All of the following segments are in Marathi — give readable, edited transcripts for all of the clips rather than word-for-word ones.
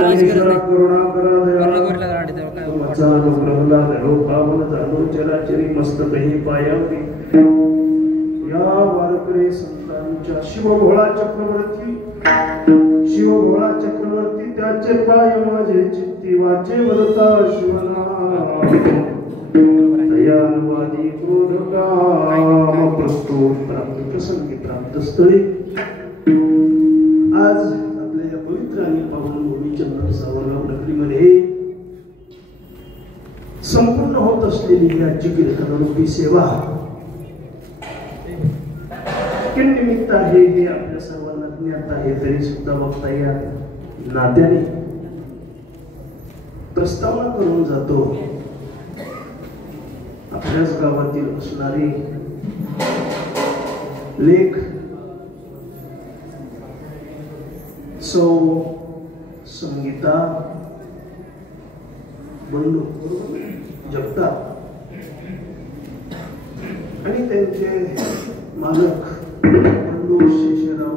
शिवभोळा चक्रवर्ती त्याचे पाय माझे चित्ती वाचे वदता शिवनाम दयानुवादी क्रोधकाम प्रस्तुत प्राप्त संगीत प्राप्त स्थळी आज आपल्या या पवित्र आणि पावन भूमीच्या सावरगाव नगरीमध्ये संपूर्ण होत असलेली ही आजची कीर्तनरूपी सेवा निमित्त आहे हे आपल्या सर्वांना ज्ञात आहे, तरी सुद्धा बघता या नात्याने प्रस्तावना करून जातो. आपल्याच गावातील असणारी लेख सौ संगीता बंडू जगताप आणि त्यांचे मालक शेषराव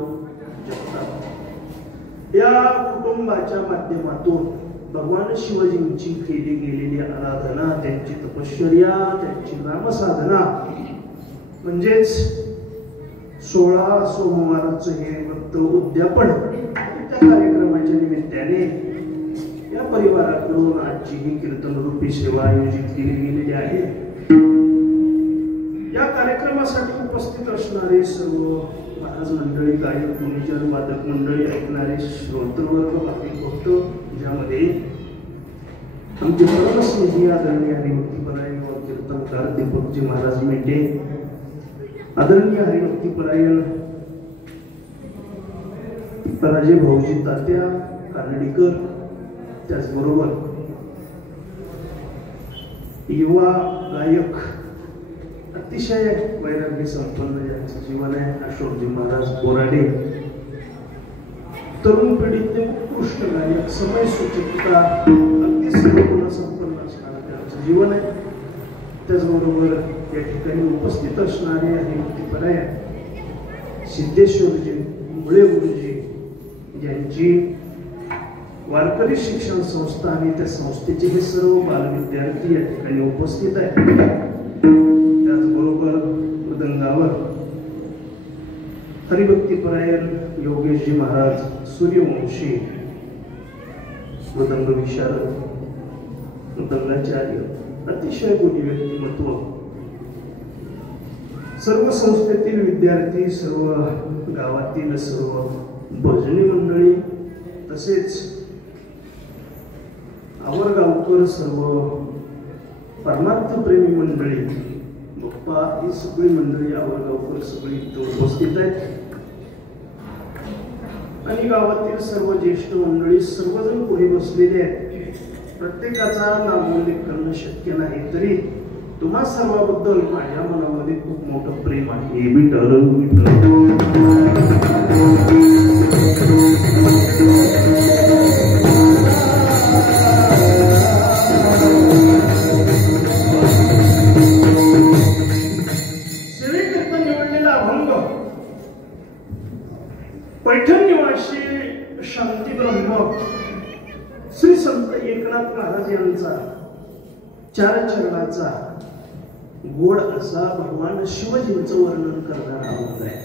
जगताप या कुटुंबाच्या माध्यमातून भगवान शिवजींची केली गेलेली आराधना, त्यांची तपश्चर्या, त्यांची नामसाधना म्हणजेच 16 सोमवाराचं हे व्रत उद्यापन त्या कार्यक्रमाच्या निमित्ताने या परिवाराकडून आजची ही कीर्तनरूपी सेवा आयोजित केली गेलेली आहे. या कार्यक्रमासाठी उपस्थित असणारे सर्व महाराज मंडळी, गायक, मुनिजन, वादक मंडळी, ऐकणारे श्रोतृवर्ग, भाविक भक्त, ज्यामध्ये आमचे परमस्नेही आदरणीय हरिभक्तीपरायण कीर्तनकार दीपकजी महाराज मेटे, आदरणीय हरिभक्तीपरायण राजे भाऊजी तात्या कानडीकर, त्याचबरोबर युवा गायक अतिशय वैराग्य संपन्न ज्यांचं जीवन आहे अशोकजी महाराज बोराडे, तरुण पिढीतले उत्कृष्ट गायक, समय सूचकता अगदी सर्वगुण संपन्न असणारं त्यांचं जीवन आहे. त्याचबरोबर या ठिकाणी उपस्थित असणारे हरिभक्तीपरायण सिद्धेश्वरजी मुळे गुरुजी यांची वारकरी शिक्षण संस्था आणि त्या संस्थेचे हे सर्व बालविद्यार्थी या ठिकाणी उपस्थित आहेत. त्याचबरोबर मृदंगावर हरिभक्तीपरायण योगेशजी महाराज सूर्यवंशी, मृदंग विशारद, मृदंगाचार्य, अतिशय गुणी व्यक्तिमत्व, सर्व संस्थेतील विद्यार्थी, सर्व गावातील सर्व भजनी मंडळी, तसेच आवरगावकर सर्व परमार्थप्रेमी मंडळी, बाप्पा, ही सगळी मंडळी आवरगावकर सगळी उपस्थित आहेत आणि गावातील सर्व ज्येष्ठ मंडळी सर्वजण पुढे बसलेले आहेत. प्रत्येकाचा नामोल्लेख करणं शक्य नाही, तरी तुम्हा सर्वांबद्दल माझ्या मनामध्ये खूप मोठं प्रेम आहे. पैठण निवासी शांती ब्रह्म श्री संत एकनाथ महाराज यांचा 4 चरणाचा गोड असा भगवान शिवजींचं वर्णन करणारा अभंग आहे.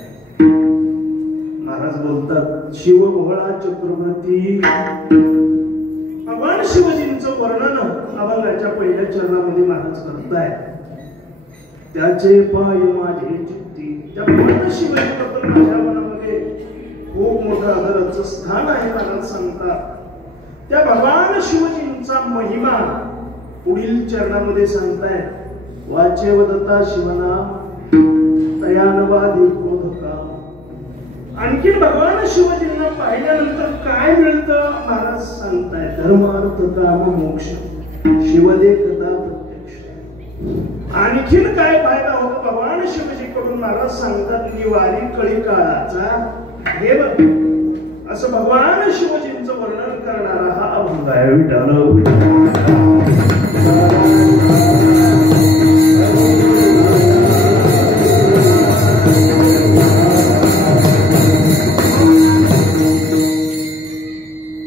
महाराज बोलतात, शिवभोळा चक्रवर्ती भगवान शिवजींचं वर्णन अभंगाच्या पहिल्या चरणामध्ये महाराज करतायत. त्याचे पाय माझे चित्ती, त्या भगवान शिवजीबद्दल माझ्या मनामध्ये खूप मोठं आदराचं स्थान आहे. महाराज सांगतात त्या भगवान शिवजींचा महिमा पुढील चरणामध्ये सांगताय. वाचे वदता शिवनाम दयानुवादी क्रोधकाम. आणखी भगवान शिवजींना पाहिल्यानंतर काय मिळतं महाराज सांगताय. धर्म अर्थ काम मोक्ष शिवदेखता प्रत्यक्ष. आणखीन काय फायदा होतो भगवान शिवजी कडून महाराज सांगतात. निवारी कळी काळाचा हे असं भगवान शिवजींचं वर्णन करणारा हा अभंग आहे.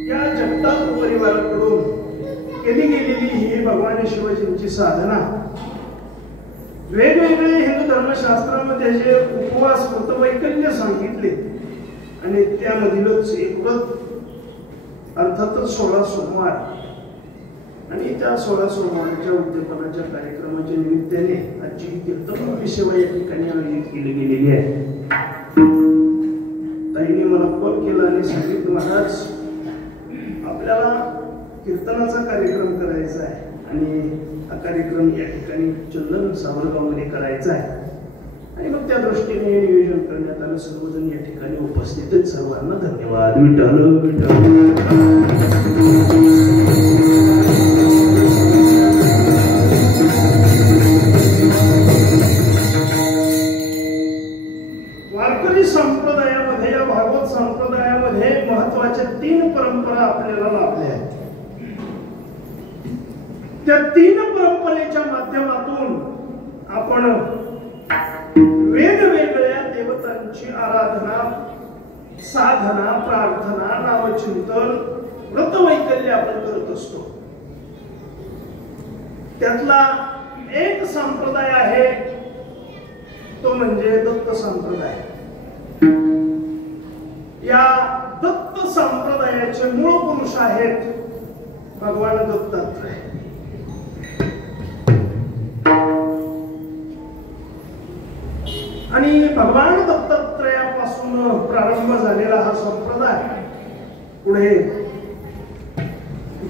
या जगताप संत परिवाराकडून केली गेलेली ही भगवान शिवाजींची साधना वेगवेगळे हिंदू धर्मशास्त्रामध्ये जे उपवास व्रतवैकल्य सांगितले आणि त्यामधीलच एक व्रत अर्थातच 16 सोमवार आणि त्या 16 सोमवारच्या उद्यापनाच्या कार्यक्रमाच्या निमित्ताने आजची कीर्तन सेवा या ठिकाणी आयोजित केली गेलेली आहे. ताईने मला कॉल केला आणि सांगितलं महाराज आपल्याला कीर्तनाचा कार्यक्रम करायचा आहे आणि हा कार्यक्रम या ठिकाणी चंदन सावरगावमध्ये करायचा आहे आणि मग त्या दृष्टीने नियोजन करण्यात आलं. सर्वजण या ठिकाणी उपस्थित आहेत. सर्वांना धन्यवाद. विठ्ठल विठ्ठल. वारकरी संप्रदायामध्ये या भागवत संप्रदायामध्ये महत्वाच्या 3 परंपरा आपल्याला लाभल्या आहेत. त्या 3 परंपरेच्या माध्यमातून आपण वेगवेगळ्या देवतांची आराधना, साधना, प्रार्थना, नामचिंतन, व्रतवैकल्य आपण करत असतो. त्यातला एक संप्रदाय आहे तो म्हणजे दत्त संप्रदाय. या दत्त संप्रदायाचे मूळ पुरुष आहेत भगवान दत्तात्रय. आणि भगवान दत्तात्रयापासून प्रारंभ झालेला हा संप्रदाय पुढे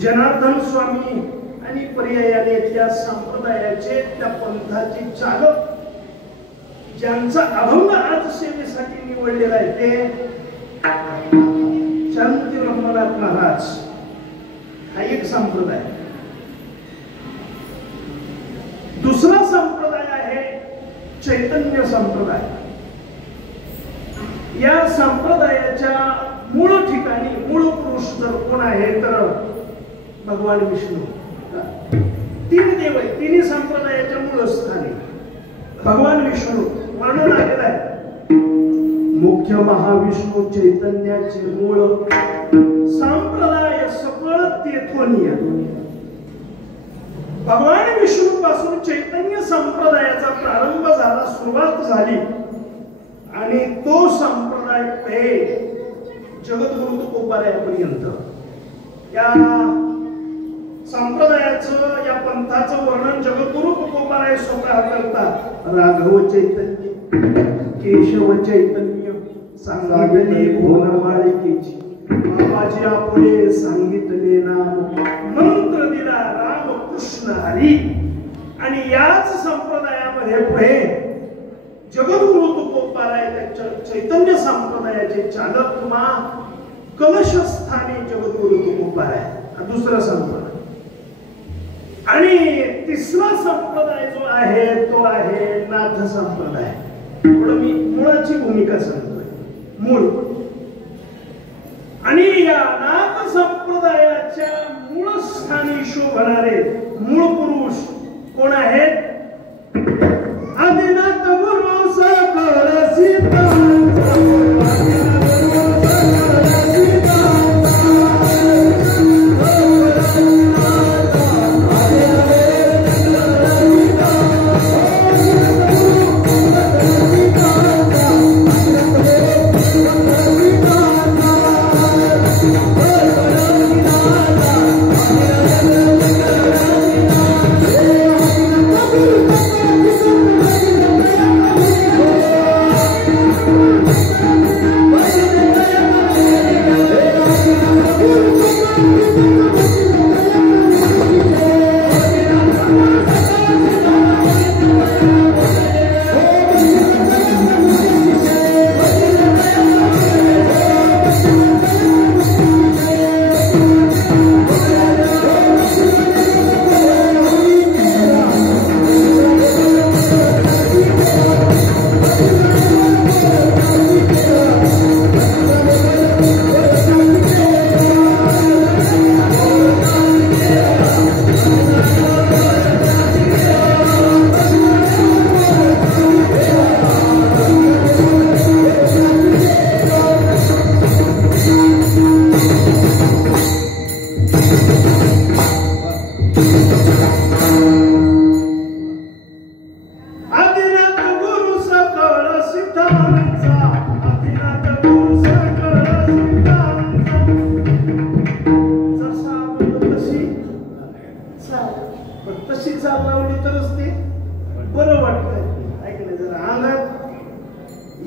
जनार्दन स्वामी आणि पर्यायाने त्या संप्रदायाचे, त्या पंथाचे चालक ज्यांचा अभंग आज सेवेसाठी निवडलेला आहे ते शांती रमनाथ महाराज. हा एक संप्रदाय. दुसरा संप्रदाय आहे चैतन्य संप्रदाय. या संप्रदायाच्या मूळ ठिकाणी मूळ पुरुष जर कोण आहे तर भगवान विष्णू. 3 देव आहेत. 3 संप्रदायाच्या मूळ स्थानी भगवान विष्णू वर्णन आलेलं आहे. मुख्य महाविष्णू चैतन्याचे मूळ संप्रदाय सकळ तेथोनिया. भगवान विष्णू पासून चैतन्य संप्रदायाचा प्रारंभ झाला, सुरुवात झाली आणि तो संप्रदाय जगद्गुरु तुकोबारायापर्यंत. या संप्रदायाचं, या पंथाचं वर्णन जगद्गुरु तुकोबाराय स्वतः करतात. राघव चैतन्य, केशव चैतन्य सांगितले भुवनमाळिकेची, बाबाजी आपुले सांगितले नाम, मंत्र दिला राम कृष्ण हरी. आणि याच संप्रदायामध्ये पुढे जगद्गुरु तुकोबाराय चैतन्य संप्रदायाचे चालक मा कलशस्थानी जगद्गुरु तुकोबाराय. हा दुसरा संप्रदाय. आणि तिसरा संप्रदाय जो आहे तो आहे नाथ संप्रदाय. पुढे मी मुळाची भूमिका सांगतोय. मूळ. आणि या नाथ संप्रदायाच्या मूळ स्थानी शोभणारे मूळ पुरुष कोण आहेत? आदिनाथ गुरु सकळ सीता.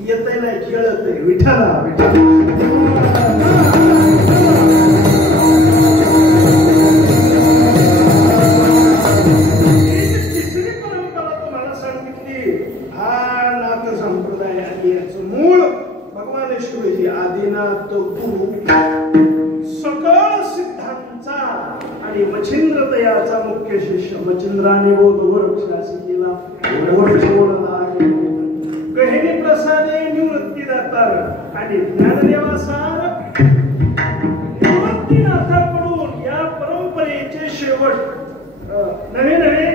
येतंय नाही खेळत आहे विठ्ठला विठ्ठला. तिसरी परंपरा तुम्हाला सांगितली. हा नाथ संप्रदाय आणि याचं मूळ भगवान शिवजी आदिनाथ गुरु सकळ सिद्धांचा आणि मच्छिंद्र तयाचा मुख्य शिष्य. मच्छिंद्राने बोध वृक्षासी केला गहिनी प्रसादे निवृत्ती दातार आणि ज्ञानदेवासार निवृत्तीनाथाकडून या परंपरेचे शेवट नवे नवे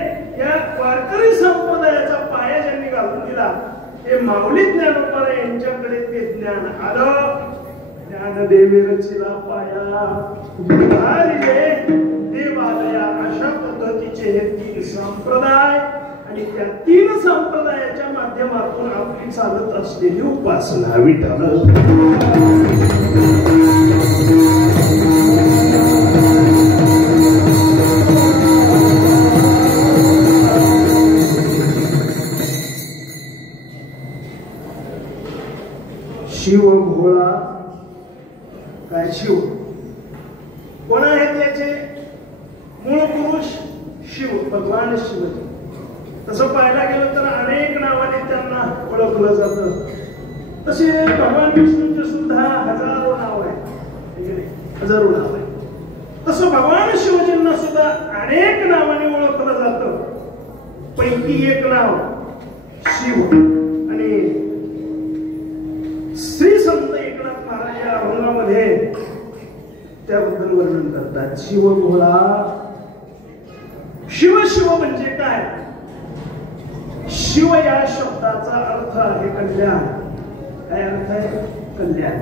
या वारकरी संप्रदायाचा पाया ज्यांनी घालून दिला ते माऊली ज्ञानोबा यांच्याकडे ते ज्ञान आलं. ज्ञानदेवे रचिला पाया देवालया अशा पद्धतीचे हे 3 संप्रदाय आणि त्या 3 संप्रदायाच्या माध्यमातून आपली चालत असलेली उपासना विठ्ठल. शिव भोळा काय शिव कोण आहे त्याचे मूळ पुरुष शिव भगवान शिव. तसं पाहायला गेलं तर अनेक नावाने त्यांना ओळखलं जातं. तसे भगवान विष्णूंचे सुद्धा हजारो नाव आहे हजारो नाव आहे. तसं भगवान शिवजींना सुद्धा अनेक नावाने ओळखलं जातं. पैकी एक नाव शिव आणि श्री संत एकनाथ महाराज या अभंगामध्ये त्याबद्दल वर्णन करतात. शिव भोळा शिव शिव म्हणजे काय? शिव या शब्दाचा अर्थ आहे कल्याण. काय अर्थ आहे? कल्याण.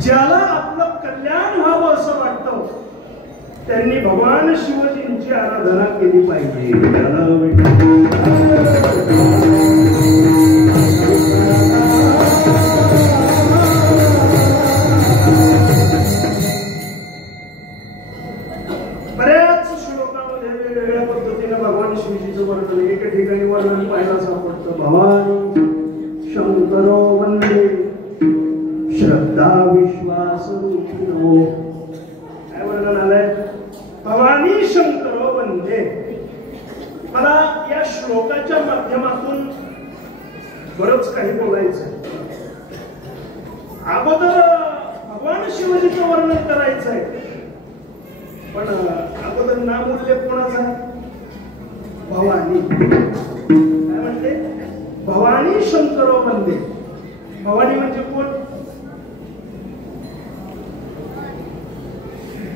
ज्याला आपलं कल्याण व्हावं असं वाटतं त्यांनी भगवान शिवजींची आराधना केली पाहिजे. बऱ्याच श्लोकामध्ये वेगवेगळ्या पद्धतीने भगवान शिवजीचं वर्णन एका ठिकाणी वर्णन पाहायला सापडतं. भवानी शंकरो वंदे श्रद्धा विश्वास रूपिणो. काय वर्णन आलंय? भवानी शंकरो वंदे. मला या श्लोकाच्या माध्यमातून बरंच काही बोलायचं. अगोदर भगवान शिवजीचं वर्णन करायचं आहे पण अगोदर नाम उल्लेख कोणाचा? भवानी. काय म्हणते? भवानी शंकरो वंदे. भवानी म्हणजे कोण?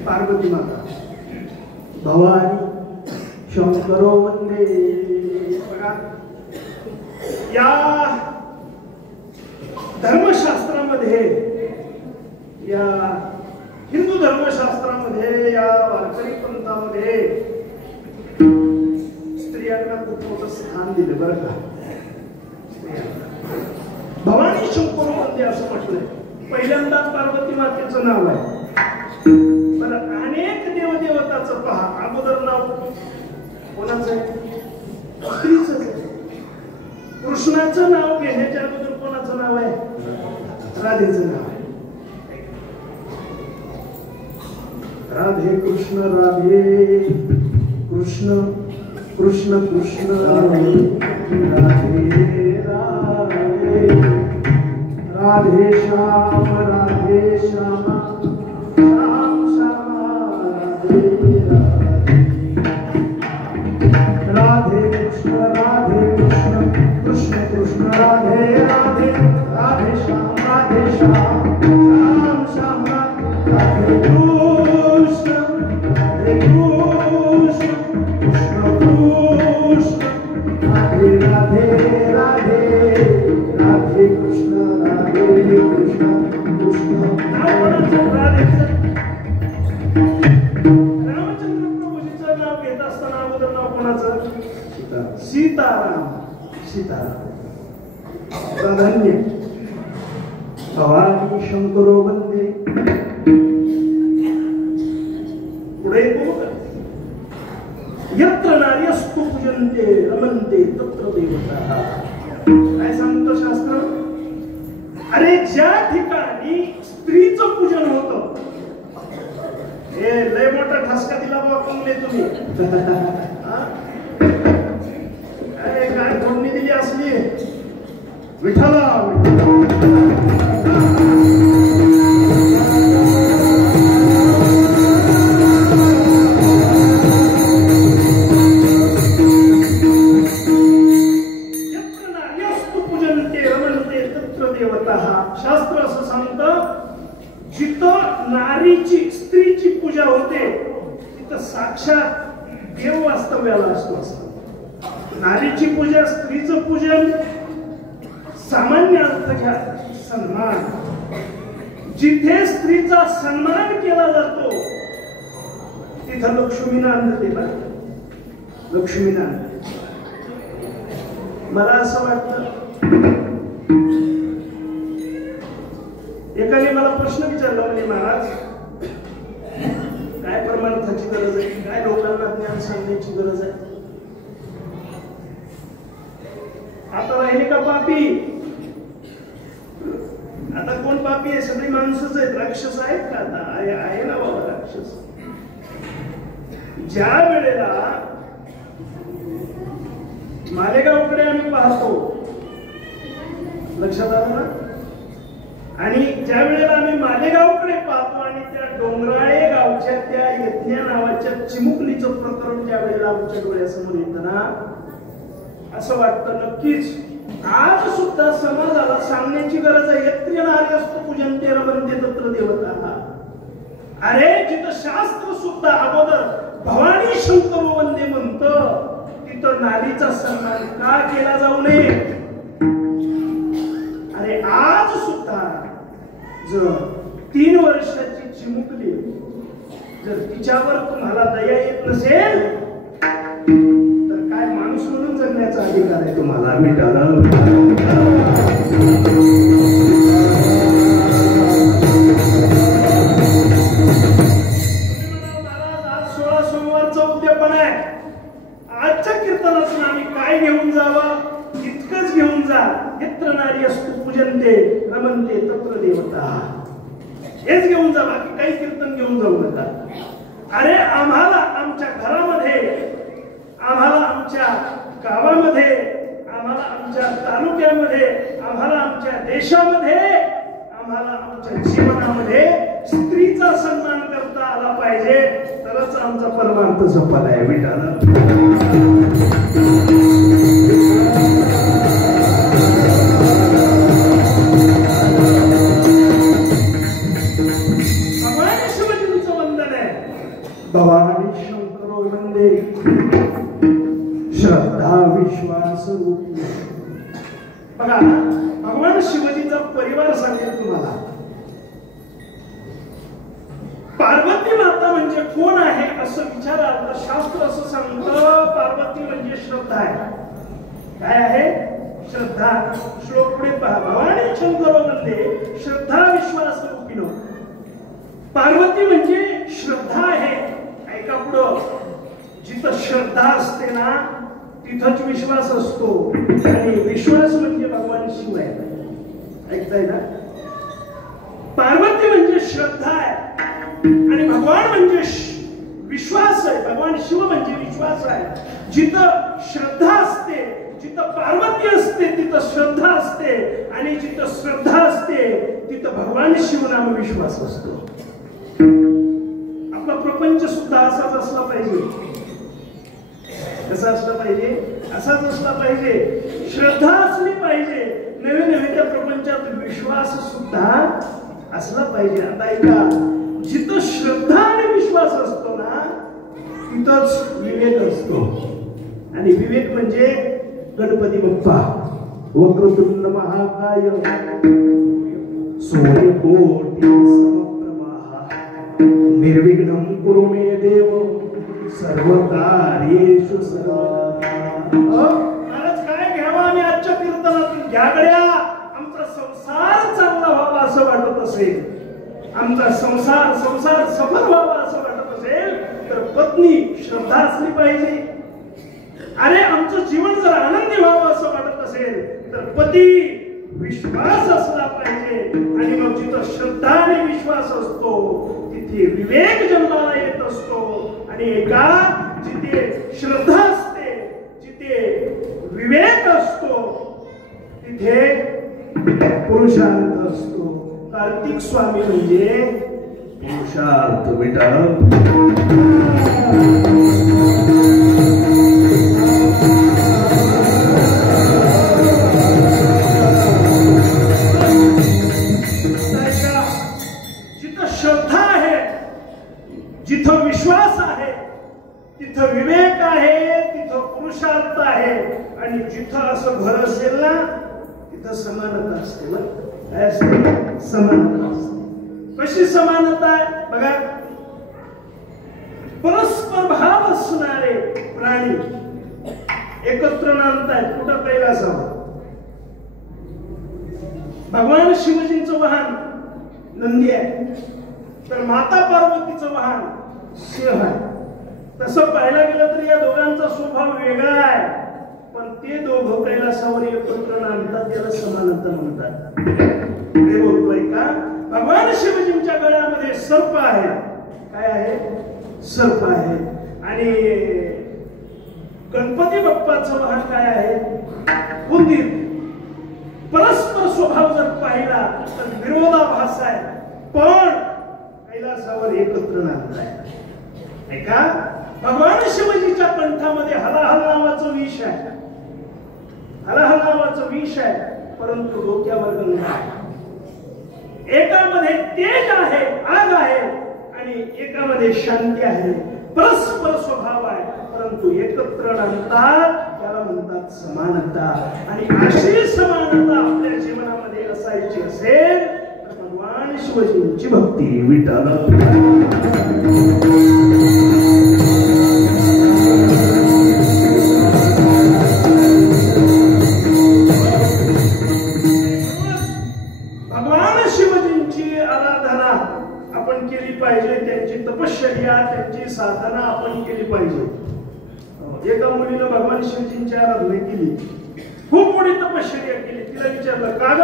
पार्वती माता. भवानी शंकरो वंदे. बघा या धर्मशास्त्रामध्ये या हिंदू धर्मशास्त्रामध्ये या वारकरी पंथामध्ये स्त्रियांना खूप मोठं स्थान दिलं बरं का. भवानी शंकरो वंदे असं म्हटलंय. पहिल्यांदा पार्वती मातेचं नाव आहे. बरं अनेक देवदेवताचं पहा. अगोदर नाव कोणाचं आहे? स्त्रीचं आहे. कृष्णाचं नाव घेण्याच्या अगोदर कोणाचं नाव आहे? राधेचं नाव आहे. राधे कृष्ण राधे कृष्ण कृष्ण कृष्ण राधे राधे राधे श्याम राधे श्याम श्याम श्याम राधे राधे कृष्ण कृष्ण कृष्ण राधे राधे राधे श्याम श्याम श्याम राधे कृष्ण राधे कृष्ण कृष्ण कृष्ण राधे राधे राधे राधे कृष्ण राधे कृष्ण कृष्ण. रामचंद्र प्रभूजीचं नाव घेत असताना अगोदर नाव कोणाचं? सीताराम. सीताराम. प्राधान्य भवानी शंकरो वंदे. पुढे यत्र नार्यस्तु पूजन्ते रमन्ते तत्र देवताः. काय सांगतो शास्त्र? अरे ज्या ठिकाणी स्त्रीचं पूजन होतं, हे लय मोठा ठसका दिला बाबा कोणले तुम्ही. अरे काय फोडणी दिली असली विठाला. शास्त्र असं सांगतं, जिथं नारीची स्त्रीची पूजा होते तिथं साक्षात देव वास्तव्याला असतो. असं नारीची पूजा, स्त्रीचं पूजन सामान्य अर्थ घ्या सन्मान. जिथे स्त्रीचा सन्मान केला जातो तिथं लक्ष्मीनं आणते बा, लक्ष्मीनं आणते. मला असं वाटतं, एकाने मला प्रश्न विचारला, म्हणजे महाराज काय परमार्थाची गरज आहे, काय लोकांना ज्ञान सांगण्याची गरज आहे, आता राहिले का पापी? आता कोण पापी आहे? सगळी माणसंच आहेत. राक्षस आहेत का? आता आहे ना बाबा राक्षस. ज्या वेळेला मालेगावकडे आम्ही पाहतो, लक्षात आलं ना? आणि ज्या वेळेला आम्ही मालेगावकडे पाहतो आणि त्या डोंगराळे गावच्या त्या यज्ञा नावाच्या चिमुकलीचं प्रकरण ज्या वेळेला आमच्या डोळ्यासमोर येतं ना, असं वाटतं नक्कीच आज सुद्धा समाजाला सांगण्याची गरज आहे. यत्र नार्यस्तु पूजन्ते रमन्ते तत्र देवता. अरे जिथं शास्त्र सुद्धा अगोदर भवानी शंकर वंदे म्हणतं, तिथं नारीचा सन्मान का केला जाऊ नये? अरे आज सुद्धा जर 3 वर्षाची चिमुकली जर तिच्यावर तुम्हाला दया येत नसेल तर काय माणूस म्हणून जगण्याचा अधिकार आहे तुम्हाला? मिटाला आज 16 सोमवारचा उद्यापन आहे. आजच्या कीर्तनातून आम्ही काय घेऊन जावं? इतकंच घेऊन जा, यत्र नार्यस्तु पूजन्ते रमन्ते तत्र देवता. हेच घेऊन जा, बाकी काही कीर्तन घेऊन जाऊ नका. अरे आम्हाला आमच्या घरामध्ये, आम्हाला आमच्या गावामध्ये, आम्हाला आमच्या तालुक्यामध्ये, आम्हाला आमच्या देशामध्ये, आम्हाला आमच्या जीवनामध्ये स्त्रीचा सन्मान करता आला पाहिजे, तरच आमचा परमार्थ सफल आहे. विठाला भवानी शंकर वंदे श्रद्धा विश्वास रूप. बघा, भगवान शिवजीचा परिवार सांगेल तुम्हाला. पार्वती माता म्हणजे कोण आहे असं विचाराल तर शास्त्र असं सांगतं, पार्वती म्हणजे श्रद्धा आहे. काय आहे? श्रद्धा. श्लोक पुढे पहा, भवानी शंकर वंदे श्रद्धा विश्वास रूपिणो. पार्वती म्हणजे श्रद्धा आहे. ऐका पुढं, जिथं श्रद्धा असते ना तिथंच विश्वास असतो, आणि विश्वास म्हणजे भगवान शिव आहे. ऐकताय ना? पार्वती म्हणजे श्रद्धा आहे आणि भगवान म्हणजे विश्वास आहे. भगवान शिव म्हणजे विश्वास आहे. जिथं श्रद्धा असते, जिथं पार्वती असते तिथं श्रद्धा असते, आणि जिथं श्रद्धा असते तिथं भगवान शिव नाम विश्वास असतो. आपला प्रपंच सुद्धा असाच असला पाहिजे. कसा असला पाहिजे? असाच असला पाहिजे. श्रद्धा असली पाहिजे. नवे नवे त्या प्रपंचात विश्वास सुद्धा असला पाहिजे. आता ऐका, जिथं श्रद्धा आणि विश्वास असतो ना तिथंच विवेक असतो, आणि विवेक म्हणजे गणपती बाप्पा. वक्रतुंड महाकाय सूर्यकोटि समप्रभा निर्विघ्नं कुरु मे देव सर्वकार्येषु सर्वदा. महाराज काय घ्यावं आम्ही आजच्या कीर्तनातून? घ्या गड्या, आमचा संसार चांगला व्हावा असं वाटत असेल, आमचा संसार सफल व्हावा असं वाटत असेल तर पत्नी श्रद्धा असली पाहिजे. अरे आमचं जीवन जर आनंदी व्हावं असं वाटत असेल तर पती विश्वास असला पाहिजे. आणि मग जिथं श्रद्धा आणि विश्वास असतो तिथे विवेक जन्माला येत असतो. आणि एका जिथे श्रद्धा असते, जिथे विवेक असतो, तिथे पुरुषार्थ असतो. कार्तिक स्वामी म्हणजे पुरुषार्थ विठ्ठल. जिथं श्रद्धा आहे, जिथं विश्वास आहे, तिथं विवेक आहे, तिथं पुरुषार्थ आहे. आणि जिथं असं घर असेल ना, तिथं समानता असते ना. काय असते? समानता असते. कशी समानता आहे बघा. परस्पर भाव असणारे प्राणी एकत्र नांदतायत. कुठं? कैलासावर. भगवान शिवजींचं वाहन नंदी आहे, तर माता पार्वतीचं वाहन सिंह आहे. तसं पाहायला गेलं तर या दोघांचा स्वभाव वेगळा आहे, पण ते दोघं कैलासावर एकत्र नांदतात. त्याला समानता म्हणतात. ते बोलतोय का? भगवान शिवजींच्या गळ्यामध्ये सर्प आहे. काय आहे? सर्प आहे. आणि गणपती बाप्पाचं वाहन काय आहे? उंदीर. परस्पर स्वभाव जर पाहिला तर विरोधाभास आहे, पण कैलासावर एकत्र नांदताय. ऐका, भगवान शिवजीच्या कंठामध्ये हलाहल नावाचं विष आहे. हलाहल नावाचं विष आहे, परंतु डोक्यावर गंगा आहे. एकामध्ये तेज आहे, आग आहे, आणि एकामध्ये शांती आहे. परस्पर स्वभाव आहे, परंतु एकत्र नांदतात. त्याला म्हणतात समानता. आणि अशी समानता आपल्या जीवनामध्ये असायची असेल तर भगवान शिवजींची भक्ती विठ्ठल. भगवान शिवजींची आराधना आपण केली पाहिजे. त्यांची तपश्चर्या, त्यांची साधना आपण केली पाहिजे. एका मुलीनं भगवान शिवजींची आराधना केली, खूप मोठी तपश्चर्या केली. तिला विचारलं, का ग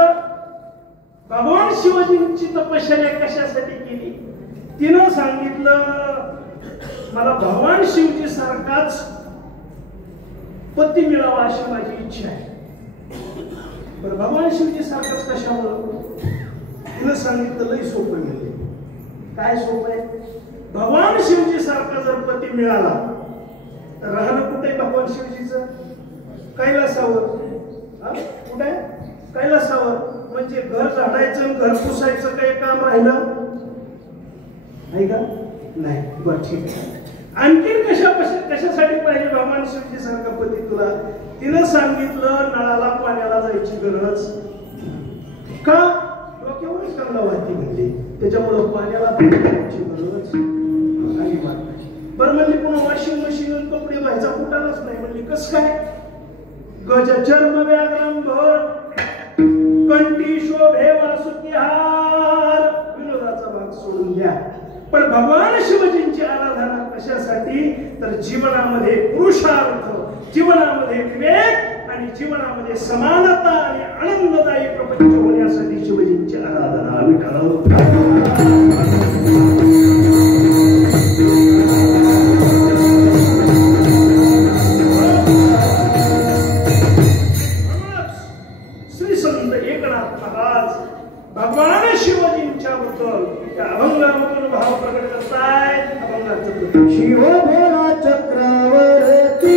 भगवान शिवजींची तपश्चर्या कशासाठी केली? तिनं सांगितलं, मला भगवान शिवजी सारखाच पती मिळावा अशी माझी इच्छा आहे. बरं, भगवान शिवजी सारखाच कशामुळं? तिनं सांगितलं, लई सोपं गेले. काय सोपं आहे? भगवान शिवजी सारखा जर पती मिळाला तर राहणं कुठे? भगवान शिवजीचं कैलासावर. कुठे? कैलासावर. म्हणजे घर झाडायचं, घर पुसायचं काही काम राहिलं नाही का? नाही. बरं, ठीक आहे. आणखीन कशासाठी पाहिजे भगवान शिवजी सारखा पती तुला? तिनं सांगितलं, नळाला पाण्याला जायची गरज का? डोक्यावरच गंगा वाहती म्हणली, त्याच्यामुळं पाण्याला जायची गरज काही वाट नाही. बरं म्हणली, पुन्हा वॉशिंग मशीन कपडे धुवायचा कुठालाच नाही. म्हणली, कस काय? गज चर्म व्याघ्रंभर कंठी शोभे वासुकी हार. विनोदाचा भाग सोडून द्या. पण भगवान शिवजींची आराधना कशासाठी? तर जीवनामध्ये पुरुषार्थ, जीवनामध्ये विवेक आणि जीवनामध्ये समानता आणि आनंददायी प्रपंच होण्यासाठी शिवजींची आराधना विठ्ठल. श्री संत एकनाथ महाराज भगवान शिवजींच्या बद्दल त्या अभंगामधून भाव प्रकट करतायत. अभंगाचं शिव भोला चक्रवर्ती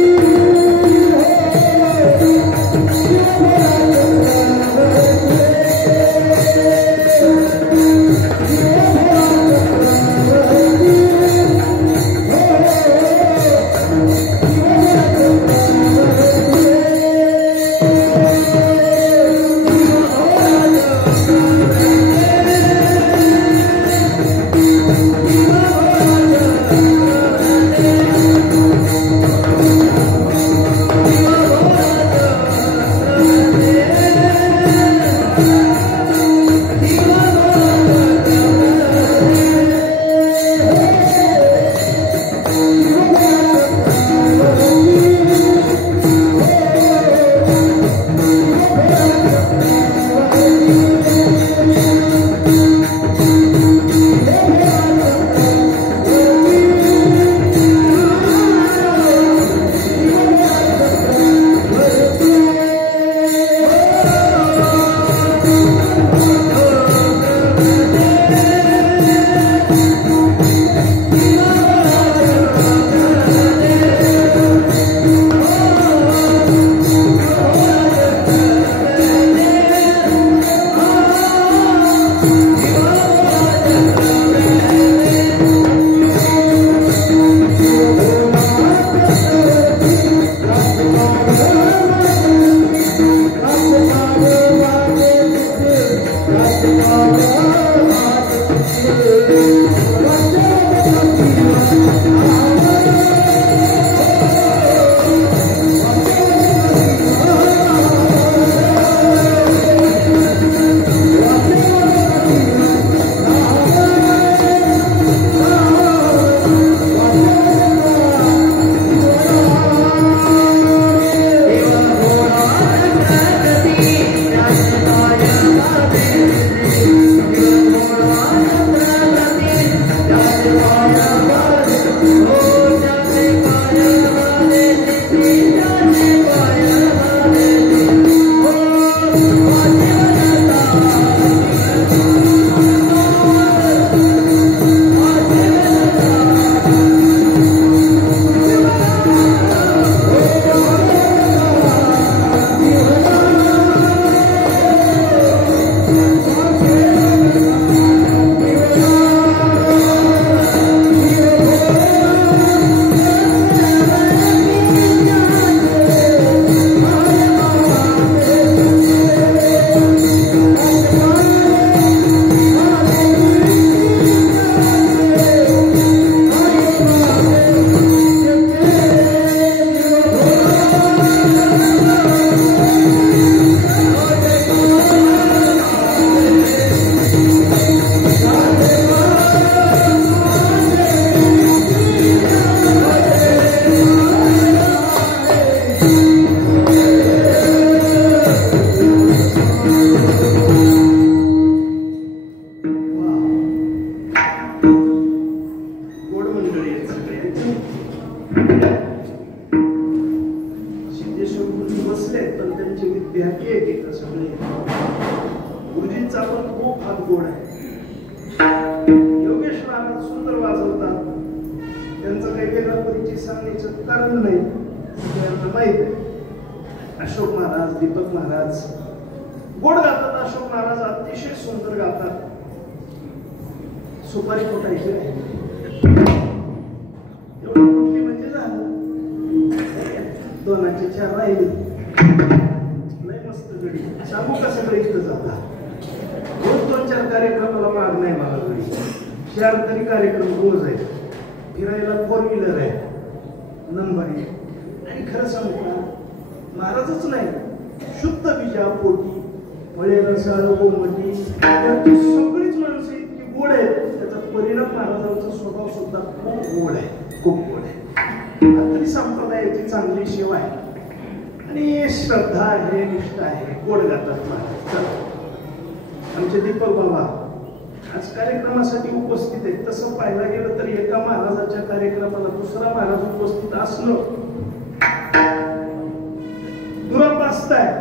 गोडीची सांगण्याचं कारण नाही, त्यांना माहित आहे. अशोक महाराज, दीपक महाराज गोड गातात. अशोक महाराज अतिशय सुंदर गातात. सुपारी फोटायची नाही, एवढी फुटली म्हणजे झालं. दोनाचे 4 राहिले. लय मस्त गडी. सांगू का सगळं इथं जाता. रोज 2-4 कार्यक्रमाला माग नाही मला घरी. 4 तरी कार्यक्रम रोज आहेत. फिरायला 4 व्हीलर आहे, नंबर 1. आणि खरं सांगू का, महाराजच नाही, शुद्ध बीजा पोटी फळे रसाळ गोमटी सगळीच माणसं इतकी गोड आहेत. त्याचा परिणाम महाराजांचा स्वभाव सुद्धा खूप गोड आहे, खूप गोड आहे. तरी संप्रदायाची चांगली सेवा आहे आणि श्रद्धा आहे, निष्ठा आहे. गोड गातात महाराज. आमचे दीपक बाबा आज कार्यक्रमासाठी उपस्थित आहेत. तसं पाहायला गेलं तर एका महाराजाच्या कार्यक्रमाला दुसरा महाराज उपस्थित असणं दुरापास्त आहे,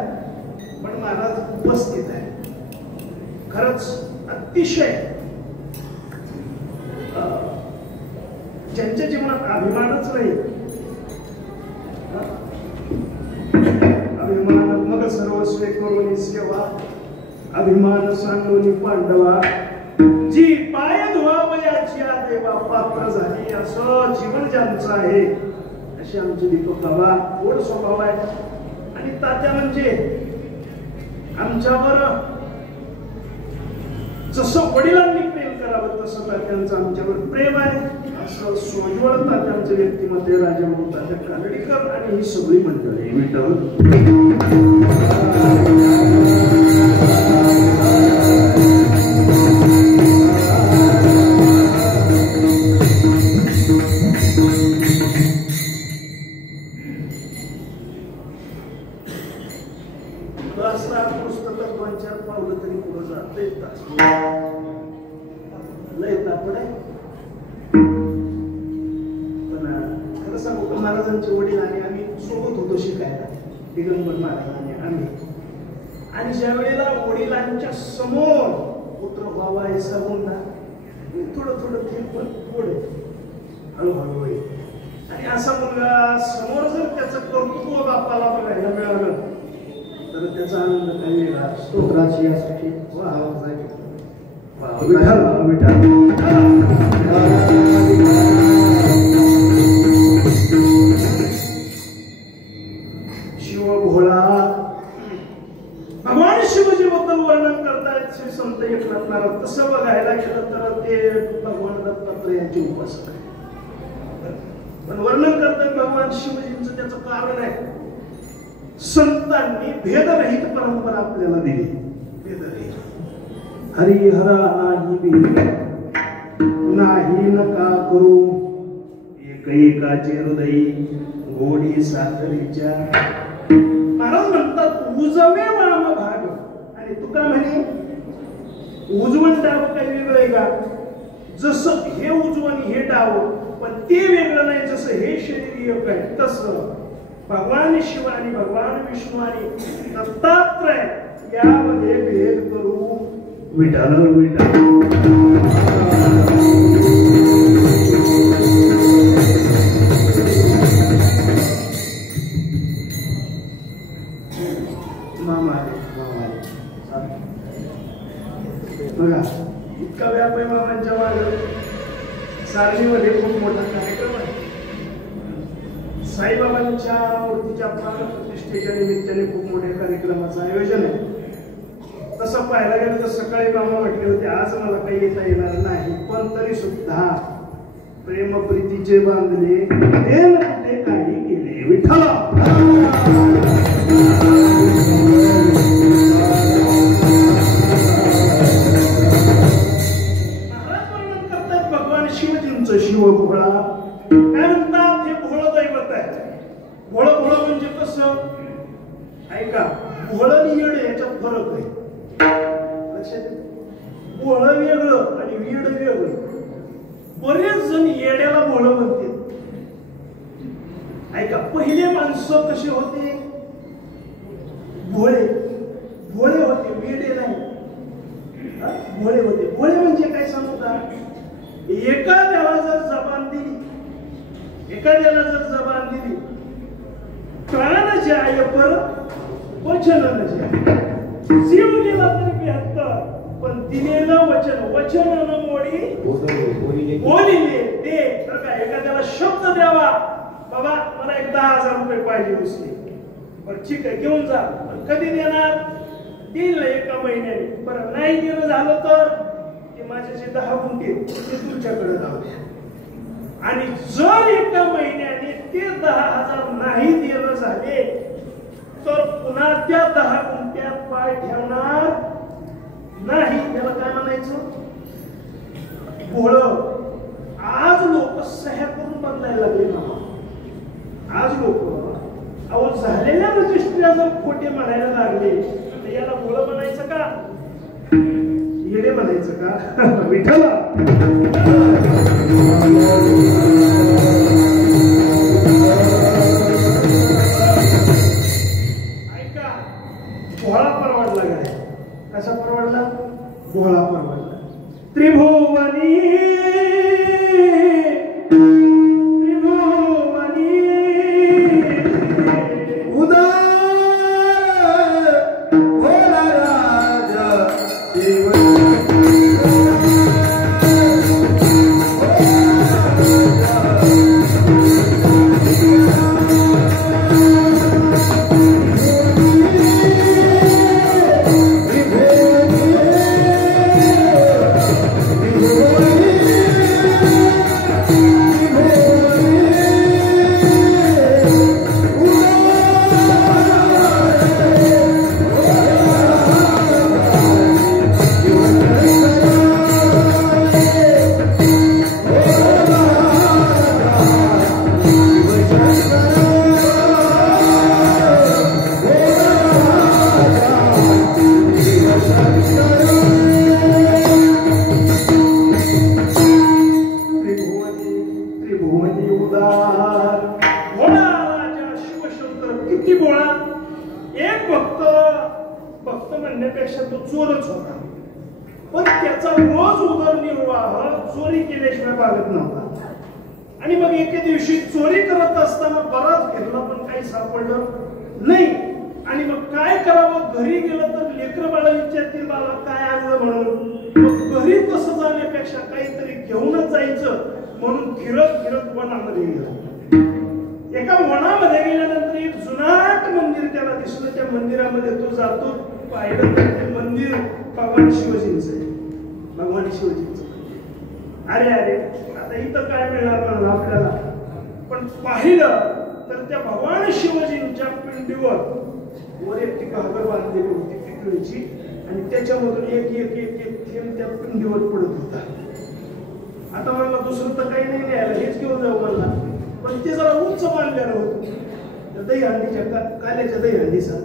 पण महाराज उपस्थित आहे. खरंच अतिशय ज्यांच्या जीवनात अभिमानच नाही, अभिमान मग सर्वस्व करून सेवा, अभिमान सांगून पांडवा, जी पाय धुवावयाची देवा पात्र झाली, असं जीवन ज्यांचं आहे. असे आमचे दीपक बाबा. गोड स्वभाव आहे. आणि तात्या म्हणजे आमच्यावर जसं वडिलांनी प्रेम करावं तसं तात्यांचं आमच्यावर प्रेम आहे. असं सोजवळ तात्यांचं व्यक्तिमत्व. राजाभाऊ तात्या कानडीकर आणि ही सगळी मंडळी विठ्ठल. पुस्तकात 2-4 पावलं तरी पुढे जाते. लय तापड आहे. पण खरं सांगू का, महाराजांचे वडील आणि आम्ही सोबत होतो शिकायला, दिगंबर महाराज आणि आम्ही. आणि ज्या वेळेला वडिलांच्या समोर पुत्र व्हावा ऐसा गुंडा, थोडं थोडं थोडं हळूहळू होईल. आणि असा मुलगा समोर जर त्याचं कर्तृत्व बापाला बघायला मिळालं तर त्याचा आनंद काही वेगळा असतो. यासाठी शिव भोळा भगवान शिवजी बद्दल वर्णन करतायत श्री संत एकनाथ महाराज. तसं बघायला गेलं तर ते भगवान दत्तात्रयांचे उपासक आहे. पण वर्णन करतात भगवान शिवजींचं त्याचं कारण आहे, संतांनी भेदरहित परंपरा आपल्याला दिली. भेदरहित. हरिहरा नाही भेद नाही नका करू, एकैकाचे हृदयी गोडी साखरीच्या. महाराज म्हणतात उजवे वाम भाग. आणि तुका म्हणे उजवण डाव काही वेगळं आहे का? जसं हे उजवण हे डाव, पण ते वेगळं नाही. जसं हे शरीर एक आहे तसं भगवान शिव आणि भगवान विष्णू आणि दत्तात्रय यामध्ये भेद करू विठाल विठाल. मामा बघा, इतका व्याप आहे मामांच्या मागे. सारणीमध्ये खूप मोठा कार्यक्रम आहे. साईबाबांच्या मूर्तीच्या प्राणप्रतिष्ठेच्या निमित्ताने खूप मोठ्या कार्यक्रमाचं आयोजन आहे. तसं पाहायला गेलं तर सकाळी मामा म्हटले होते आज मला काही येता येणार नाही, पण तरी सुद्धा प्रेमप्रीतीचे बांधले ते कुठे काही केले विठ्ठल. महाराज वर्णन करतात भगवान शिवजींचं शिव भोळा. काय म्हणतात? हे भोळ दैवत आहे. भोळ भोळ म्हणजे कसं ऐका, भोळ आणि येड याच्यात फरक आहे. भोळ वेगळं आणि येड वेगळं. बरेच जण येड्याला भोळ म्हणतात. ऐका, पहिले माणसं कसे होते? भोळे भोळे होते, वेडे नाही. भोळे होते. भोळे म्हणजे काय सांगू का? एका देवाला जर जबान दिली, एखाद्याला जर जबान दिली प्राण जाय पर वचन न जाय, जीव गेला तरी 72 पण दिलेलं वचन न मोडी बोलिले ते. तर का एखाद्याला शब्द द्यावा, बाबा मला एक 10,000 रुपये पाहिजे दुसरे, बरं ठीक आहे घेऊन जा, कधी देणार, देईल एका महिन्याने, बरं नाही देणं झालं तर ते माझे जे 10 गुंठे ते तुमच्याकडे जाऊ द्या. आणि जर एका महिन्याने ते 10,000 नाही देणं झाले तर पुन्हा त्या 10 गुंठ्यात पाय ठेवणार नाही. त्याला काय म्हणायचं, भोळ. आज लोक सह्या करून बदलायला लागले ना. आज लोक अहो झालेल्या रजिस्ट्र्या जर खोटे म्हणायला लागले तर याला भोळ म्हणायचं का, येडे म्हणायचं का? विठ्ठला ऐका, भोळा परवडला काय? कसा परवडला? भोळा परवडला. त्रिभुवनी म्हणण्यापेक्षा तो चोरच होता, पण त्याचा रोज उदरनिर्वाह चोरी केल्याशिवाय भागत नव्हता. आणि मग एके दिवशी चोरी करत असताना बराच फिरला पण काही सापडलं नाही. आणि मग काय करावं, घरी गेलं तर लेकर बाळा विचारतील मला काय आणलं म्हणून. मग घरी तसं जाण्यापेक्षा काहीतरी घेऊनच जायचं म्हणून फिरत फिरत वनामध्ये गेला. एका वनामध्ये गेल्यानंतर एक जुनाट मंदिर त्याला दिसलं. त्या मंदिरामध्ये तो जातो, पाहिलं तर ते मंदिर भगवान शिवजींचं आहे. भगवान शिवजींचं मंदिर. अरे अरे आता इथं काय मिळणार म्हणून आपल्याला, पण पाहिलं तर त्या भगवान शिवजींच्या पिंडीवर वर एक ती घागर बांधलेली होती पितळीची, आणि त्याच्यामधून एक एक एक एक थेंब त्या पिंडीवर पडत होता. आता मला दुसरं तर काही नाही न्यायला, हेच घेऊन जाऊ मला, पण ते जरा उंच बांधलेलं होतं दहीहंडीच्या काल्याच्या दहीहंडीचा.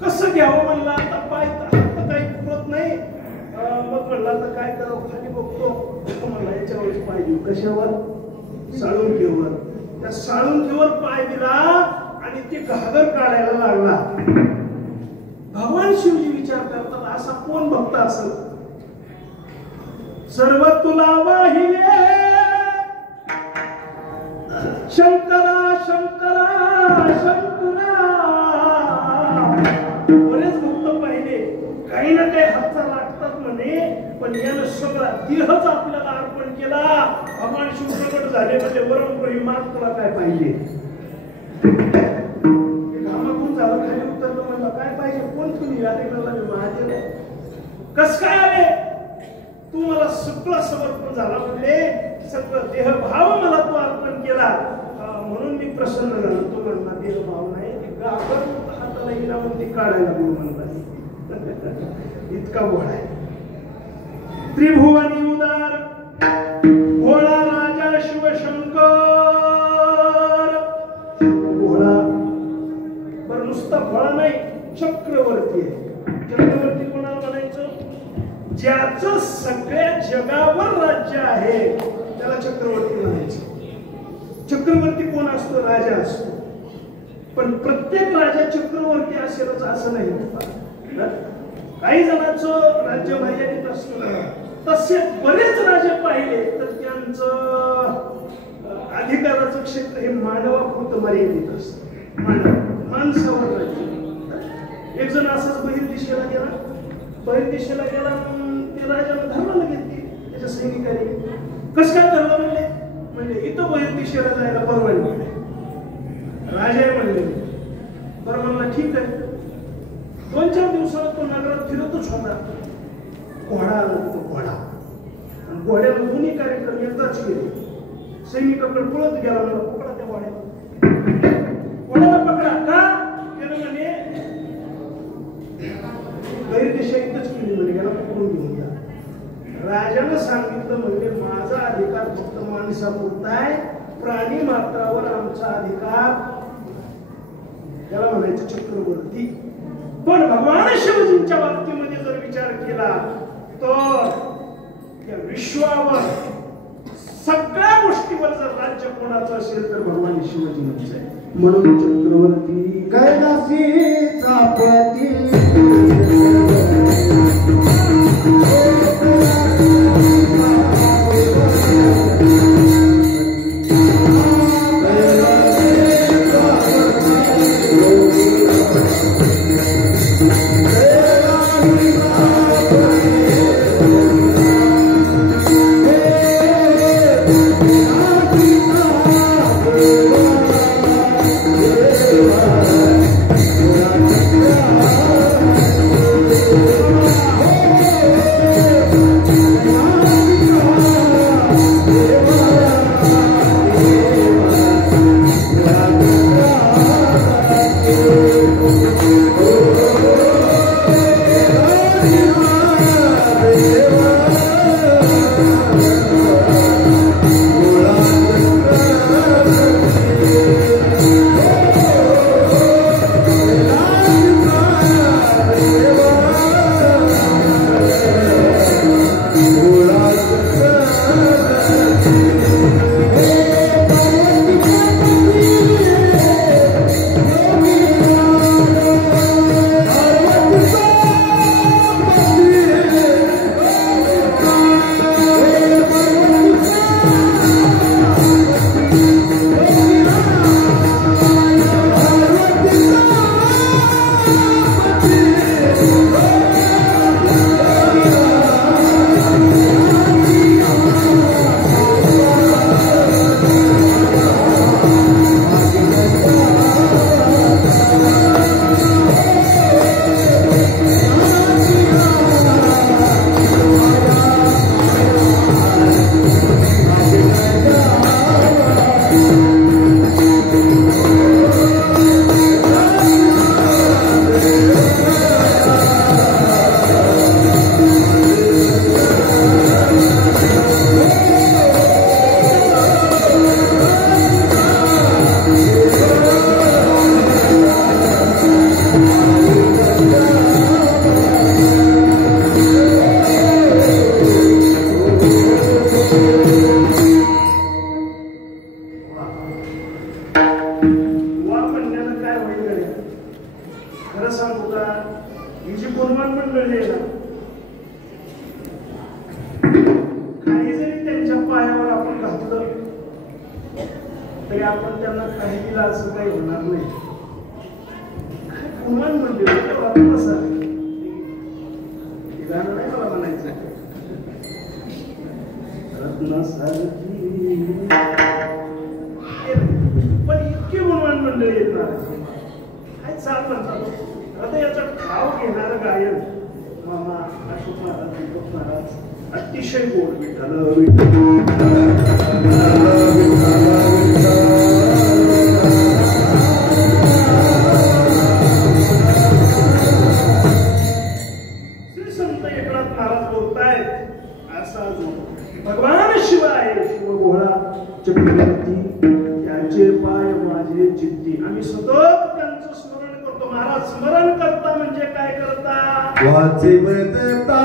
कसं घ्यावं म्हणलं, आता पाय तर काही पुरत नाही. मग म्हणलं आता काय करावं, खाली बघतो म्हणला याच्यावर पाय देऊ. कशावर? साळुंकीवर. त्या साळुंकीवर पाय दिला आणि ते घागर काढायला लागला. भगवान शिवजी विचार करतात असा कोण भक्त असेल. सर्व तुला वाहिले शंकरा शंकरा शंकरा. बरेच भक्त पाहिले, काही ना काही हातचा लागतात म्हणे, पण यानं सगळा देहच आपल्याला अर्पण केला. भगवान शिव प्रकट झाले म्हणजे वरून प्रेमात तुला काय पाहिजे. घामातून झालं, खाली उतरलं, म्हणलं काय पाहिजे, कोण तुम्ही? अरे मला महादेव. कस काय आले? तू मला सगळं समर्पण झाला म्हणजे सगळं देहभाव मला तू अर्पण केला म्हणून मी प्रसन्न झालो. तो म्हणला देहभाव नाही, हाताला हिरावून ती काढायला लागलो म्हणला. इतका भोळा आहे. त्रिभुवनी उदार भोळा राजा शिवशंकर. भोळा बर नुसता भोळा नाही, चक्रवर्ती आहे. चक्रवर्ती कोणाला म्हणायचं? ज्याचं सगळ्या जगावर राज्य आहे त्याला चक्रवर्ती म्हणायचं. चक्रवर्ती कोण असतो? राजा असतो. पण प्रत्येक राजा चक्रवर्ती असेलच असं नाही. काही जणांचं राज्य मर्यादित असतं. तसे बरेच राजे पाहिले तर त्यांचं अधिकाराचं राज्याचं क्षेत्र हे मानवापुरतं मर्यादित असतं. माणसावर राज्य. एक जण असाच बहिर्दिशेला गेला ते राजाला धरला घेतली त्याच्या सैनिकांनी. कसं काय धरलं म्हणजे इथं बहिर्दिशेला जायला परवानगी नाही. राजा म्हणले बरं म्हणला ठीक आहे. 2-4 दिवसाला तो नगरात फिरतच होता. घोडा आला तो घोडा आणि घोड्याला दोन्ही कार्यक्रम एकदाच केले. सैनिकाकडे पळत गेला मला पकडा त्या घोड्याला पकडा का त्यानं म्हणे गैरदिशा इथंच केली म्हणे याला पकडून घेऊन जा. राजानं सांगितलं म्हणजे माझा अधिकार फक्त माणसापुरता आहे. प्राणी मात्रावर आमचा अधिकार त्याला म्हणायचं चक्रवर्ती. पण भगवान शिवजींच्या बाबतीमध्ये जर विचार केला तर या विश्वावर सगळ्या गोष्टीवर जर राज्य कोणाचं असेल तर भगवान शिवजींच आहे. म्हणून चक्रवर्ती कैलासीचा पती तरी आपण त्यांना काही दिलं असं काही होणार नाही. कुमान म्हणजे गाणं नाही मला म्हणायचं. पण इतकी गुणवान मंडळी येणार काय चालू. आता याचा ठाव घेणार गायन मामा अशोक महाराज दीपक महाराज अतिशय गोड. श्री संत एकनाथ महाराज बोलतायत असा जो भगवान शिव आहे शिव भोळा चक्रवर्ती त्याचे पाय माझे चित्ती. आम्ही सतत त्यांचं स्मरण करतो. महाराज स्मरण करता म्हणजे काय करता वाचे बदता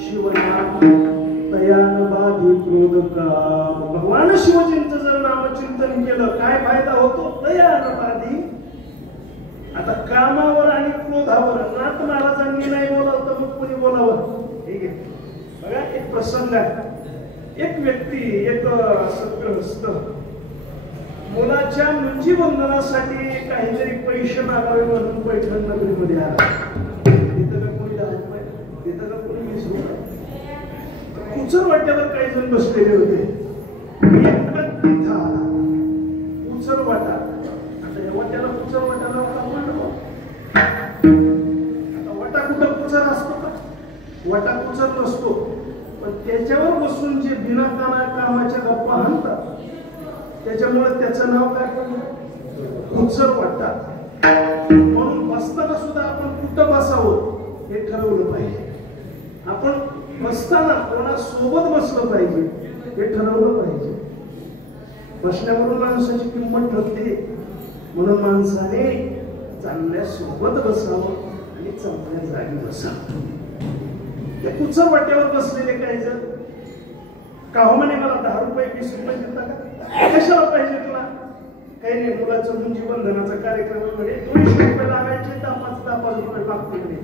शिवनाम तयान बाधी क्रोध काम. भगवान शिवजींचं जर नामचिंतन केलं काय फायदा होतो? तयान बाधी. आता कामावर आणि क्रोधावर नाथ महाराजांनी नाही बोलावं तर मग कोणी बोलावं? ठीक आहे. बघा एक प्रसंग आहे. एक व्यक्ती एक गृहस्थ मुलाच्या मुंजीबंधनासाठी काहीतरी पैसे मागावे म्हणून पैठण नगरीमध्ये आला. तिथं का कोणी 10 रुपये, तिथं का कोणी 20 रुपये. कुचर वाट्यावर काही जण बसलेले होते. तिथं आला कुचर वाटा. आता या वाट्याला कुचर वाट्याला आता वाटा कुठं कुचर असतो का? वाटा कुचर नसतो. पण त्याच्यावर बसून जे बिनाकाना कामाच्या गप्पा हाणतात त्याच्यामुळे त्याचं नाव काय पडलं? कुचर वाटा. म्हणून बसताना सुद्धा आपण कुठं बसावं हे ठरवलं पाहिजे. आपण बसताना कोणासोबत बसलं पाहिजे हे ठरवलं पाहिजे. बसण्यावरून माणसाची किंमत ठरते. म्हणून माणसाने चांगल्या सोबत बसावं आणि चांगल्या जागी बसावं. त्या कुचर वाट्यावर बसलेले काही जण का हो म्हणे मला 10 रुपये 20 रुपये देता का? कशाला पाहिजे तुला? काही नाही, मुलाचं मुंजीबंधनाचा कार्यक्रम म्हणजे 200 रुपये लागायचे तर 5 रुपये मागते म्हणे.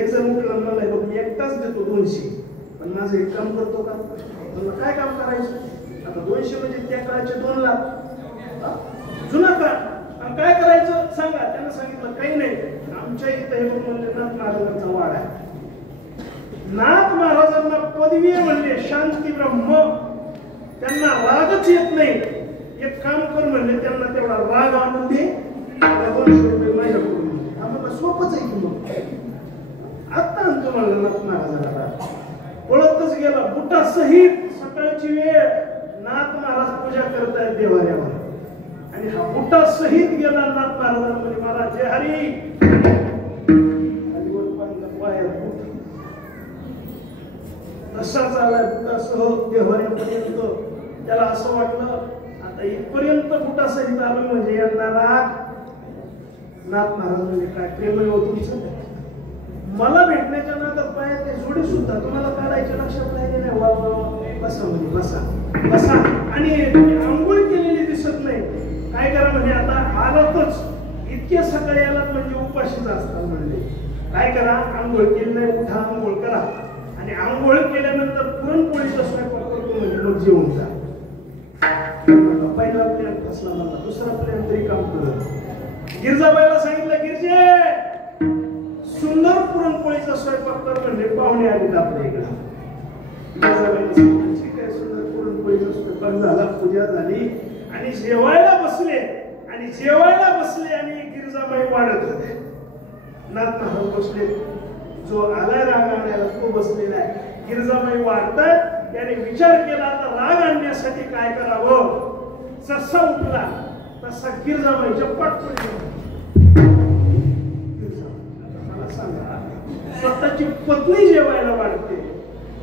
एक जण उठला मला बघ मी एकटाच देतो 200. पण माझं एक काम करतो का? मला काय काम करायचं? आता 200 म्हणजे त्या काळाचे 2 लाख जुना काळ. काय करायचं सांगा? त्यांना सांगितलं काही नाही, आमच्या इथे हे म्हणजे नाथ महाराजांचा वाडा आहे. नाथ महाराजांना पदवी म्हणले शांती ब्रह्म. त्यांना रागच येत नाही. एक काम कर म्हणले त्यांना तेवढा राग आणून दे. 200 रुपये माझ्याकडून. आम्हाला सोपंच आहे की मग आता आणतो म्हणलं नाथ महाराजांना. पळतच गेला बुटासहित. सकाळची वेळ नाथ महाराज पूजा करतायत देवाऱ्यावर आणि हा बुटा सहित गेला नाथ महाराजांमध्ये. महाराज जय हरी. तसाच आलाय बुटासह देवाऱ्यापर्यंत. त्याला असं वाटलं आता इथपर्यंत बुटासहित आलो म्हणजे यांना राग. नाथ महाराज म्हणजे काय प्रेम हो तुमचं? मला भेटण्याच्या नादात पाहिजे ते जोडी सुद्धा तुम्हाला काढायच्या लक्षात राहिले नाही. बसा म्हणजे बसा बसा. आणि आंघोळ केलेली दिसत नाही. काय करा म्हणजे आता आलातच इतके सकाळी आलात म्हणजे उपाशीच असतात म्हणजे काय करा? आंघोळ केली नाही, उठा आंघोळ करा. आणि आंघोळ केल्यानंतर पुरणपोळीचा स्वयंपाक करतो म्हणजे मग जेवून जा. पहिला प्लॅन फसला मला. दुसरा प्लॅन तरी काम करत. गिरजाबाईला सांगितलं गिरजे सुंदर पुरणपोळीचा स्वयंपाक कर म्हणजे पाहुणे आले आपल्या इकडे. गिरजाबाईला सांगितलं ठीक आहे. सुंदर पुरणपोळीचा स्वयंपाक झाला, पूजा झाली आणि जेवायला बसले. आणि गिरजाबाई वाढत होते. नाथ महाराज बसले. जो आलाय राग आणायला तो बसलेला आहे. गिरजाबाई वाढतात. त्याने विचार केला आता राग आणण्यासाठी काय करावं. जसा उठला तसा गिरजाबाईच्या पाठपुढे मला सांगा स्वतःची पत्नी जेवायला वाढते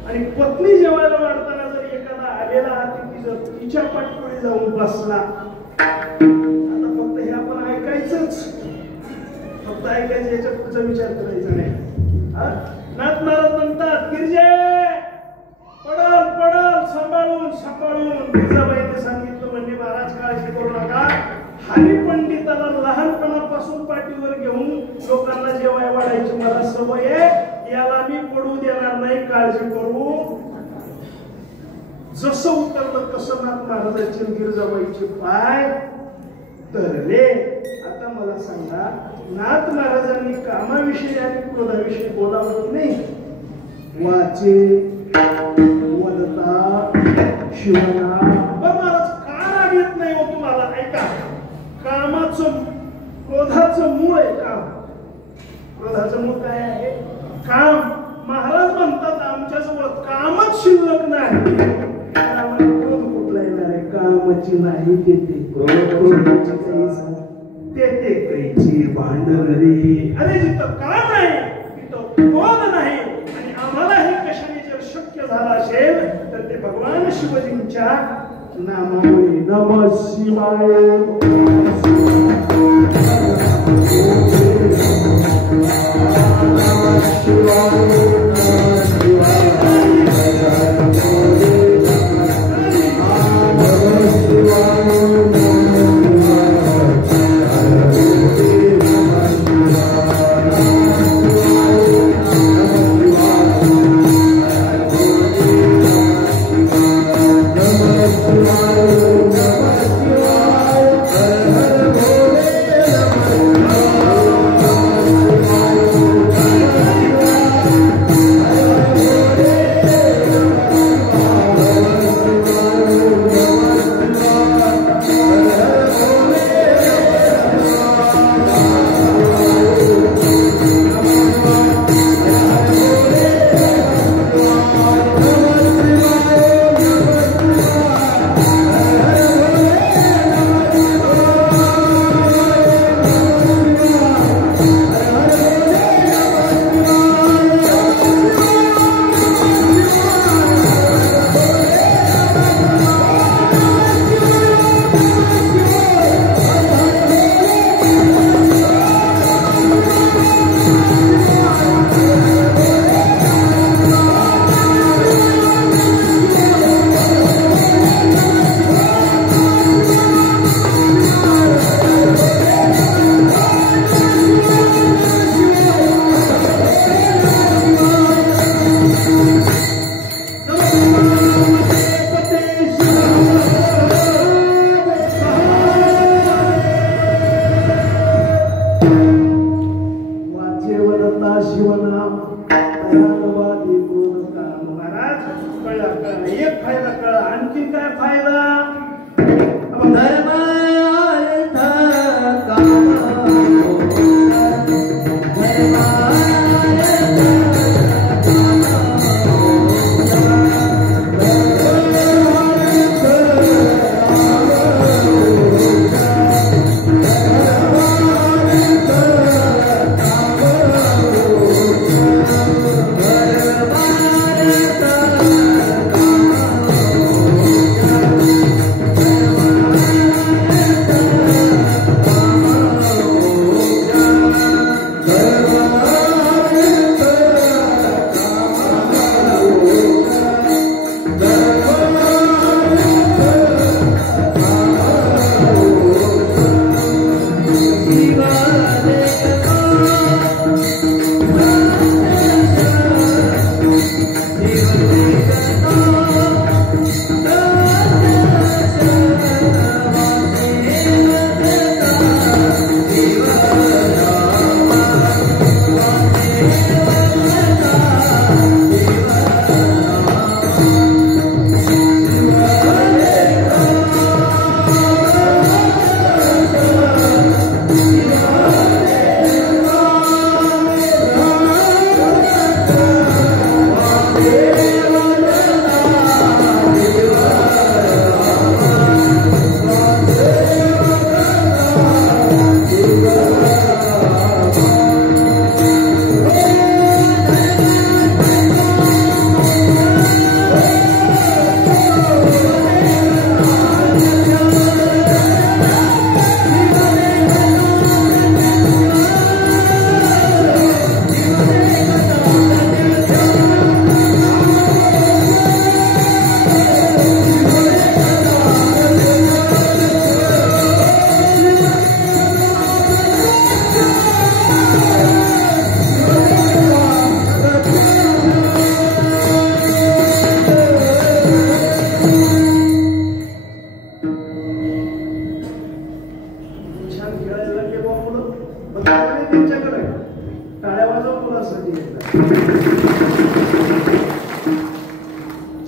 आणि पत्नी जेवायला वाढताना जर एखादा आलेला अतिथी जर तिच्या पाठपुढे जाऊन बसला आता फक्त हे आपण ऐकायचंच. फक्त ऐकायचं, याच्या पुढचा विचार करायचा नाही. नाथ महाराज म्हणतात गिरजे पडल पडल सांभाळून सांभाळून. गिरजाबाईने सांगितलं म्हणजे महाराज काळजी करू नका. हरिपंडिताला लहानपणापासून पाठीवर घेऊन लोकांना जेवाय वाढायची मला सवय आहे. याला मी पडू देणार नाही, काळजी करू. जसं उतरलं तसं नाथ महाराजांचे गिरजाबाईचे पाय धरले. आता मला सांगा नाथ महाराजांनी कामाविषयी आणि क्रोधाविषयी बोलावं की नाही? वाचे वदता शिवना. पण महाराज का राग येत नाही हो तुम्हाला? ऐका, कामाचं क्रोधाचं मूळ आहे काम. क्रोधाचं मूळ काय आहे? काम. महाराज म्हणतात आमच्याजवळ कामच शिल्लक नाही. क्रोध कुठला येणार आहे? कामाची नाही ते ते कैची भांडण रे. अरे जिथं काम आहे तिथं क्रोध नाही. आणि आम्हाला हे कशाने जर शक्य झालं असेल तर ते भगवान शिवजींच्या नामामुळे. नमः शिवाय. शिवाय कळला, एक फायदा कळला, आणखी काय फायदा? धर्म अर्थ काम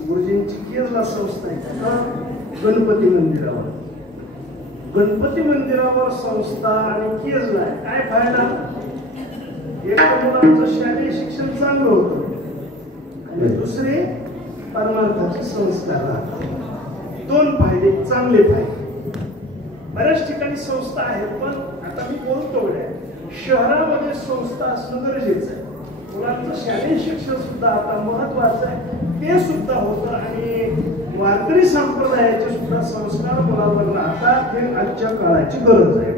गुरुजींची केरला संस्था आहे गणपती मंदिरावर. गणपती मंदिरावर संस्था आणि केरला आहे. काय फायदा? एक मुलांचं शालेय शिक्षण चांगलं होतं आणि दुसरे परमार्थाचे संस्कार राहतात. दोन फायदे, चांगले फायदे. बऱ्याच ठिकाणी संस्था आहेत, पण आता मी बोलतो शहरामध्ये संस्था असणं गरजेचं आहे. मुलांचं शालेय शिक्षण सुद्धा आता महत्वाचं आहे, ते सुद्धा होतं आणि वारकरी संप्रदायाचे सुद्धा संस्कार मुलांवर राहतात. हे आजच्या काळाची गरज आहे.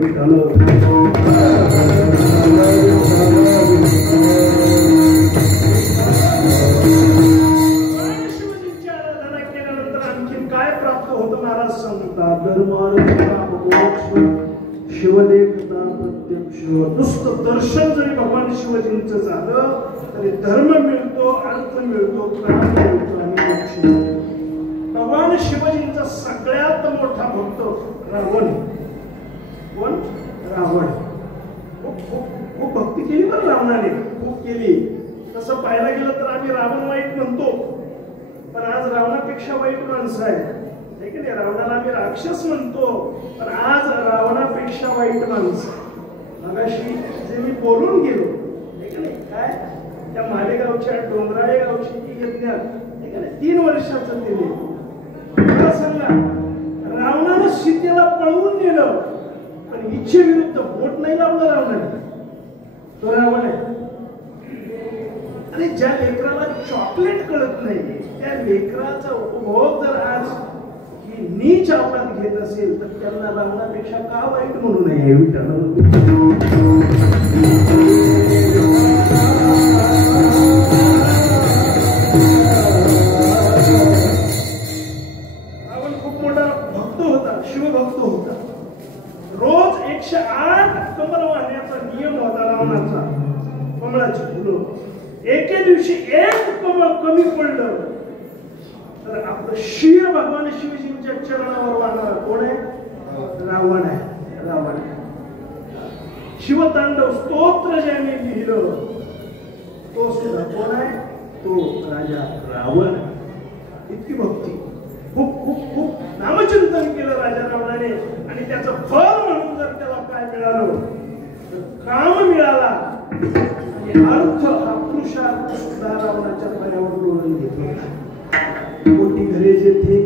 शिवजींची आराधना केल्यानंतर आणखी काय प्राप्त होतं महाराज सांगतात? धर्मार्थ शिवदेवता प्रत्यक्ष. नुसतं दर्शन जरी भगवान शिवजींचं झालं तरी धर्म मिळतो, अर्थ मिळतो, प्राण मिळतो आणि मोक्ष मिळतो. भगवान शिवजींचा सगळ्यात मोठा भक्त रावण. कोण? रावण. खूप भक्ती केली पण रावणाने खूप केली. तसं पाहायला गेलं तर आम्ही रावण वाईट म्हणतो, पण आज रावणापेक्षा वाईट माणसं आहे. रावणाला आम्ही राक्षस म्हणतो, पण आज रावणापेक्षा वाईट माणसं. मगाशी जे मी बोलून गेलो काय त्या मालेगावच्या डोंगराळे गावची ती यज्ञात 3 वर्षाचं दिले. मला सांगा, रावणानं सीतेला पळवून नेलं पण इच्छेविरुद्ध बोट नाही लावलं रावणाने. तो रावण आहे. आणि ज्या लेकराला चॉकलेट कळत नाही त्या लेकराचा उपभोग जर आज नीच आवडात घेत असेल तर त्यांना रावणापेक्षा का वाईट म्हणू नये? रावण खूप मोठा भक्त होता, शिवभक्त होता. रोज 108 कमळ वाहण्याचा नियम होता रावणाचा. कमळाची फुलं एके दिवशी एक कमळ कमी पडलं तर आपलं शीर भगवान शिवजींच्या चरणावर वाहणार कोण आहे? रावण आहे. रावण. शिवतांडव स्तोत्र ज्याने लिहिलं तो सुद्धा कोण आहे? तो राजा रावण. इतकी भक्ती, खूप खूप खूप नामचिंतन केलं राजा रावणाने आणि त्याचं फळ म्हणून जर त्याला काय मिळालं तर काम मिळाला आणि अर्थ हा पुरुषार्थ सुद्धा रावणाच्या पायावर लोळून घेतला. मोठी घरे जेथे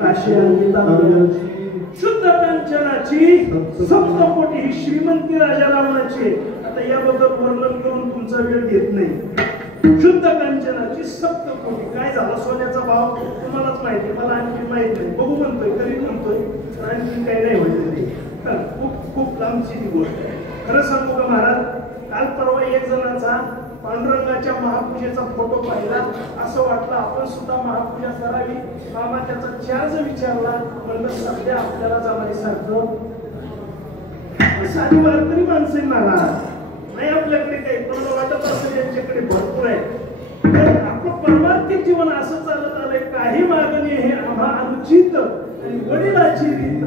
काशी अंकिता शुद्ध कांचनाची सप्तकोटी ही श्रीमंती राजा रावणाची. आता याबद्दल वर्णन करून तुमचा वेळ घेत नाही. शुद्ध कांचनाची सप्तकोटी. काय झाला सोन्याचा भाव तुम्हालाच माहिती, मला आणखी माहित नाही. बघू म्हणतोय, कधी म्हणतोय, आणखी काही नाही म्हणते. खूप खूप लांबची ती गोष्ट आहे. खरं सांगू का महाराज, काल परवा एक जणांचा पांडुरंगाच्या महापूजेचा फोटो पाहिला. असं वाटलं आपण सुद्धा महापूजा करावी. मामा त्याचा चार्ज विचारला. म्हणलं सध्या आपल्याला जमाईसारखं साधी वारकरी माणसं मला नाही आपल्याकडे काही, पण मला वाटत असेल यांच्याकडे भरपूर आहे. आपलं परमार्थिक जीवन असं चालत आलंय, काही मागणी हे आम्हा अनुचित आणि वडिलाची रीत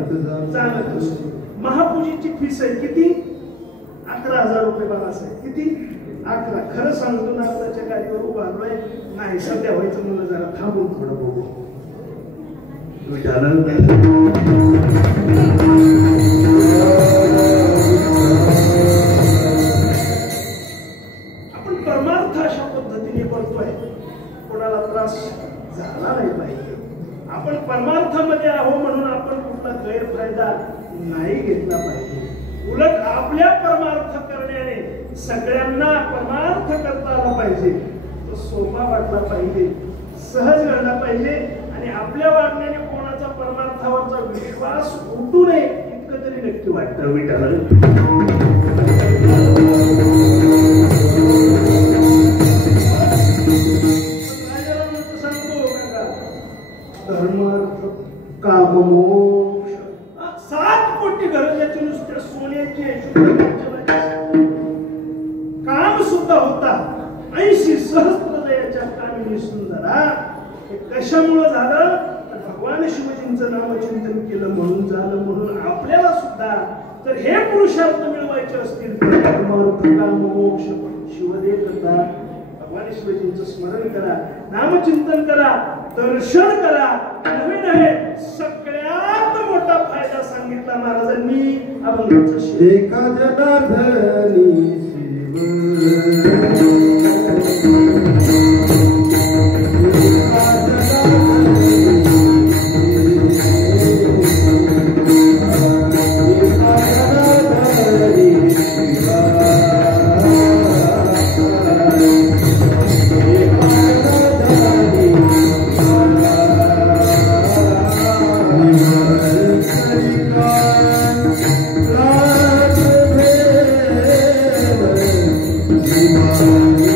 चालत असतो. महापूजेची फीस आहे किती? 11,000 रुपये. बघा साहेब किती? 11. खरं सांगतो ना, आताच्या गाडीवर उभा आलोय. नाही सध्या व्हायचं म्हणलं जरा थांबून थोडं बघू. आपण परमार्थ अशा पद्धतीने करतोय, कोणाला त्रास झाला नाही पाहिजे. आपण परमार्थामध्ये आहो म्हणून आपण कुठला गैरफायदा नाही घेतला पाहिजे. उलट आपल्या परमार्थ करण्याने सगळ्यांना परमार्थ करता आला पाहिजे. तो सोपा वाटला पाहिजे, सहज घडला पाहिजे आणि आपल्या वागण्याने कोणाचा परमार्थावरचा विश्वास उठू नये इतकं तरी नक्की वाटतं विठाला. सांगतो धर्मार्थ काम मोक्ष 7 कोटी घरं ज्याची नुसत्या सोन्याची काम सुद्धा होता. 80 सहस्त्रदयाच्या कामिनी सुंदरा. हे कशामुळे झालं? भगवान शिवजींचं नामचिंतन केलं म्हणून झालं. म्हणून आपल्याला सुद्धा तर हे पुरुषार्थ मिळवायचे असतील तर धर्मार्थ काम मोक्ष शिवदेव करता. भगवान शिवजींचं स्मरण करा, नामचिंतन करा, दर्शन करा. नवे नवे सगळ्यात मोठा फायदा सांगितला महाराजांनी अभंगाचा. एका जनार्दनी शिवा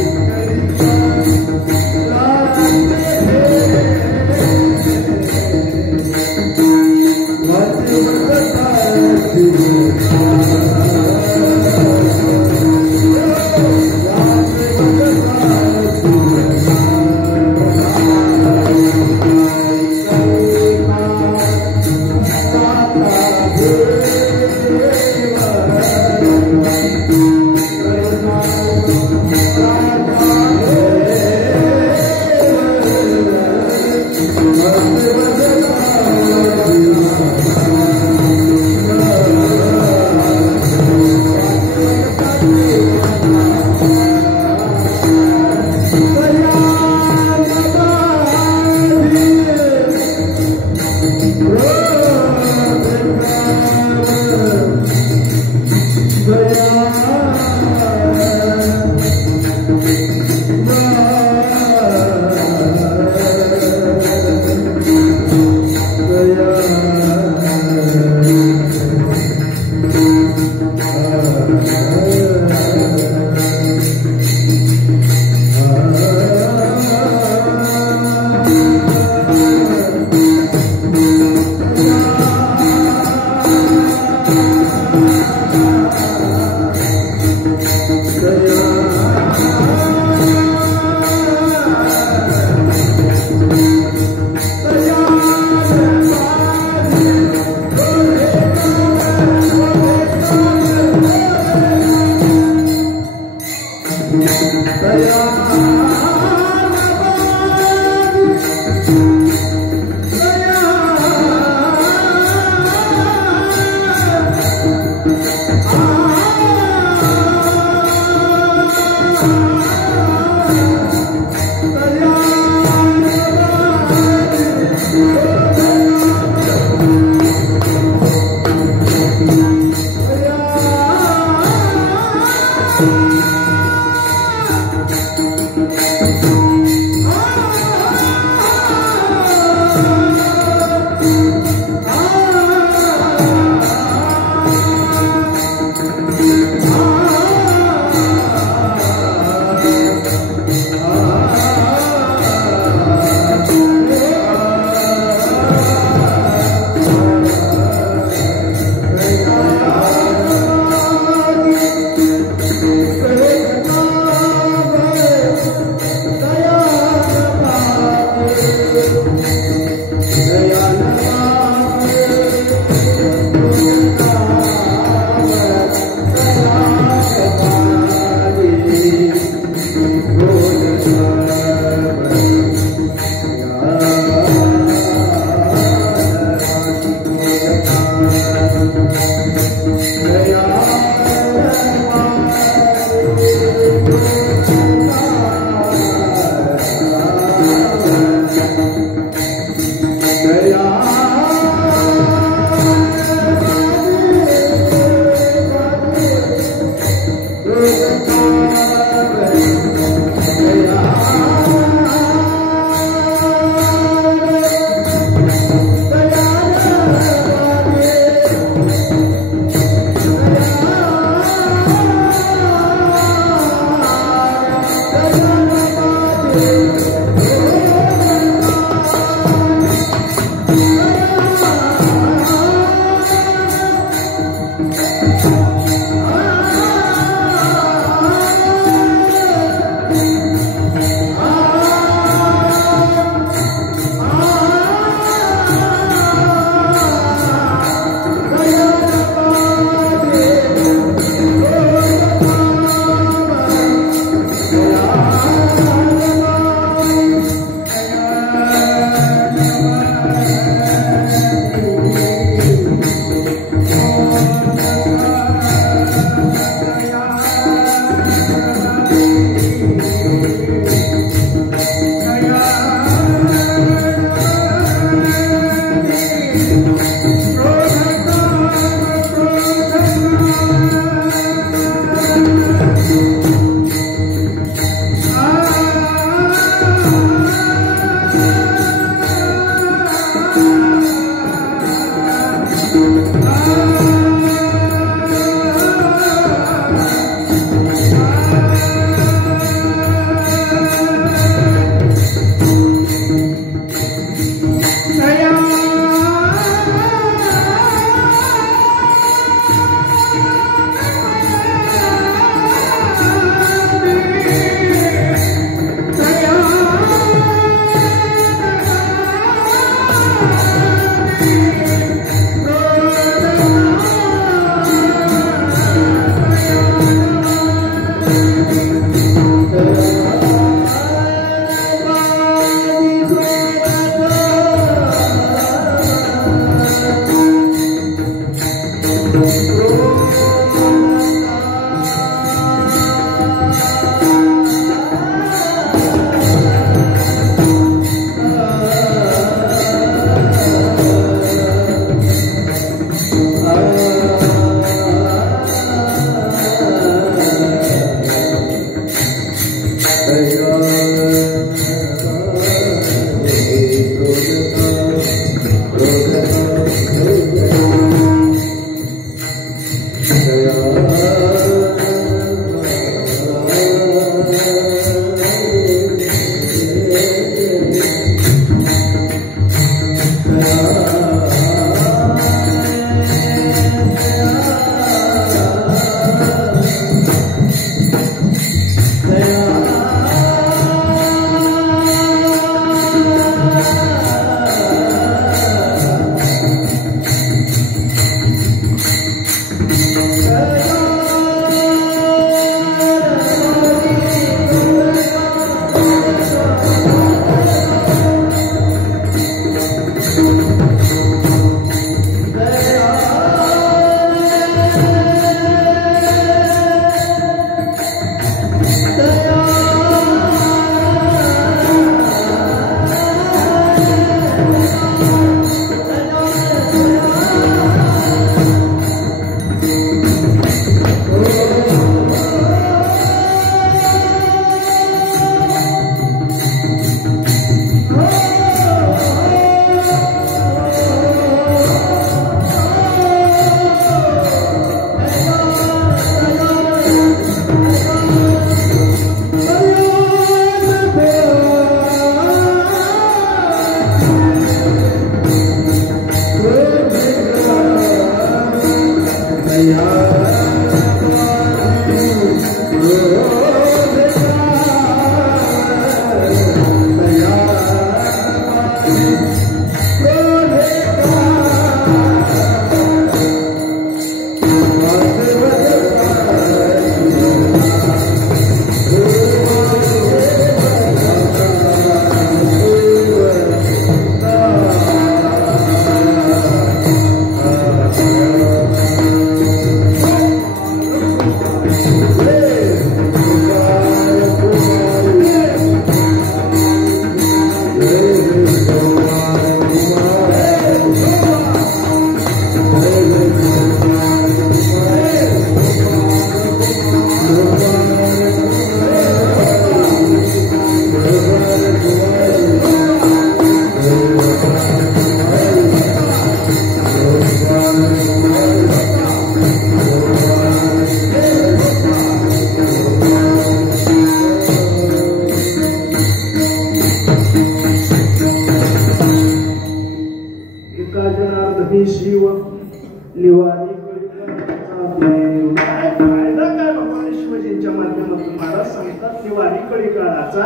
निवारी कळीकळाचा देव. काय फायदा काय भगवान शिवाजींच्या माध्यमातून महाराज सांगतात निवारी कळीकळाचा.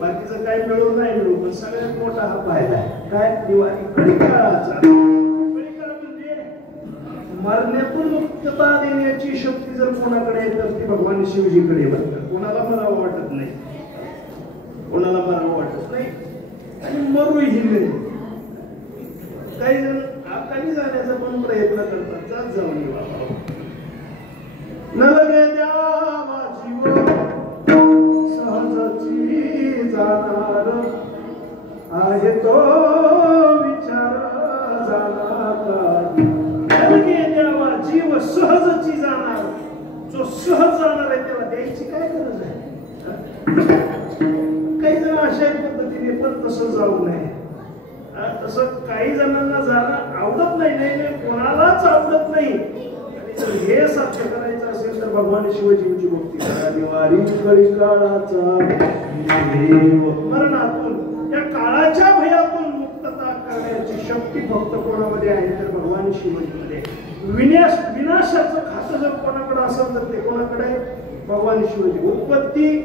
बाकीचं काय मिळून नाही मिळू पण सगळ्यात मोठा हा फायदा आहे. काय निवारी कळीकळाचा. कळीकळ म्हणजे मरण्यातून मुक्तता देण्याची शक्ती जर कोणाकडे आहे तर ती भगवान शिवजीकडे बघतात. कोणाला मरावं वाटत नाही, कोणाला मरावं वाटत नाही आणि मरूही नाही. काही जण आकानी जाण्याचा पण प्रयत्न करतात. जात जाऊन न लगे द्यावा जीव सहजची जाणार आहे तो विचार झाला काही. न लगे द्यावा जीव सहजची जाणार. जो सहज जाणार आहे त्याला द्यायची काय गरज आहे. काही जण अशा पद्धतीने पण तसं जाऊ नये. तसं काही जणांना जाणं आवडत नाही, कोणालाच आवडत नाही. आणि जर हे साध्य करायचं असेल तर भगवान शिवजींची भक्ती करा. निवारी कळीकाळाचा देव. मरणातून त्या काळाच्या भयातून मुक्तता करण्याची शक्ती फक्त कोणामध्ये आहे तर भगवान शिवजींमध्ये. विनाशाचं खातं जर कोणाकडे असेल तर ते कोणाकडे भगवान शिवजी. उत्पत्ती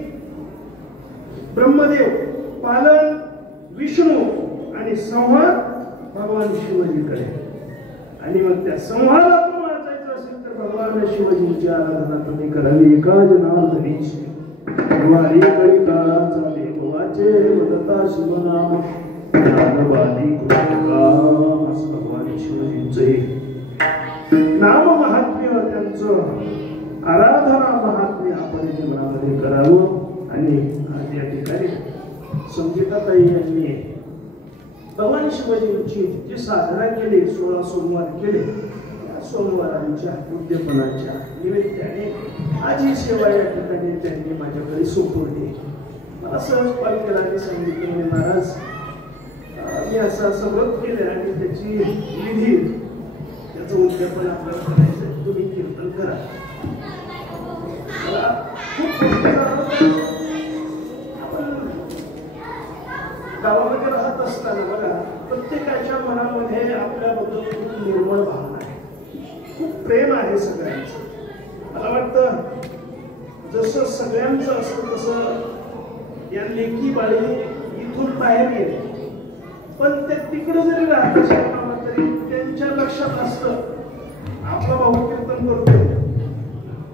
ब्रह्मदेव, पालन विष्णू आणि संहार भगवान शिवजीकडे. आणि मग त्या संहारातून वाचायचं असेल तर भगवान शिवजींची आराधना तुम्ही करावी. एका जनार्दनीची निवारी कळीकाळाचा देव वाचे वदता शिवनाम ज्ञानवादी कृतिका. असं भगवान शिवजींचे नाम महात्म्य, त्यांचं आराधना महात्म्य आपण जीवनामध्ये करावं. आणि आज या ठिकाणी संगीताताई यांनी भगवान शिवजींची जी साधना केली, 16 सोमवार केले, या सोमवारांच्या उद्यापनाच्या निमित्ताने आज ही सेवा या ठिकाणी त्यांनी माझ्याकडे सोपवली. मला सहज कॉल केला आणि सांगितलं महाराज मी असं असं व्रत केलं आणि त्याची विधी त्याचं उद्यापन आपल्याला करायचं, तुम्ही कीर्तन करा. मला खूप गावामध्ये राहत असताना बघा प्रत्येकाच्या मनामध्ये आपल्याबद्दल खूप निर्मळ भावना आहे, खूप प्रेम आहे सगळ्यांचं. मला वाटतं जसं सगळ्यांचं असतं तसं या लेकी बाळी इथून बाहेर गेले पण ते तिकडं जरी राहत असताना तरी त्यांच्या लक्षात असतं आपला भाऊ कीर्तन करतो,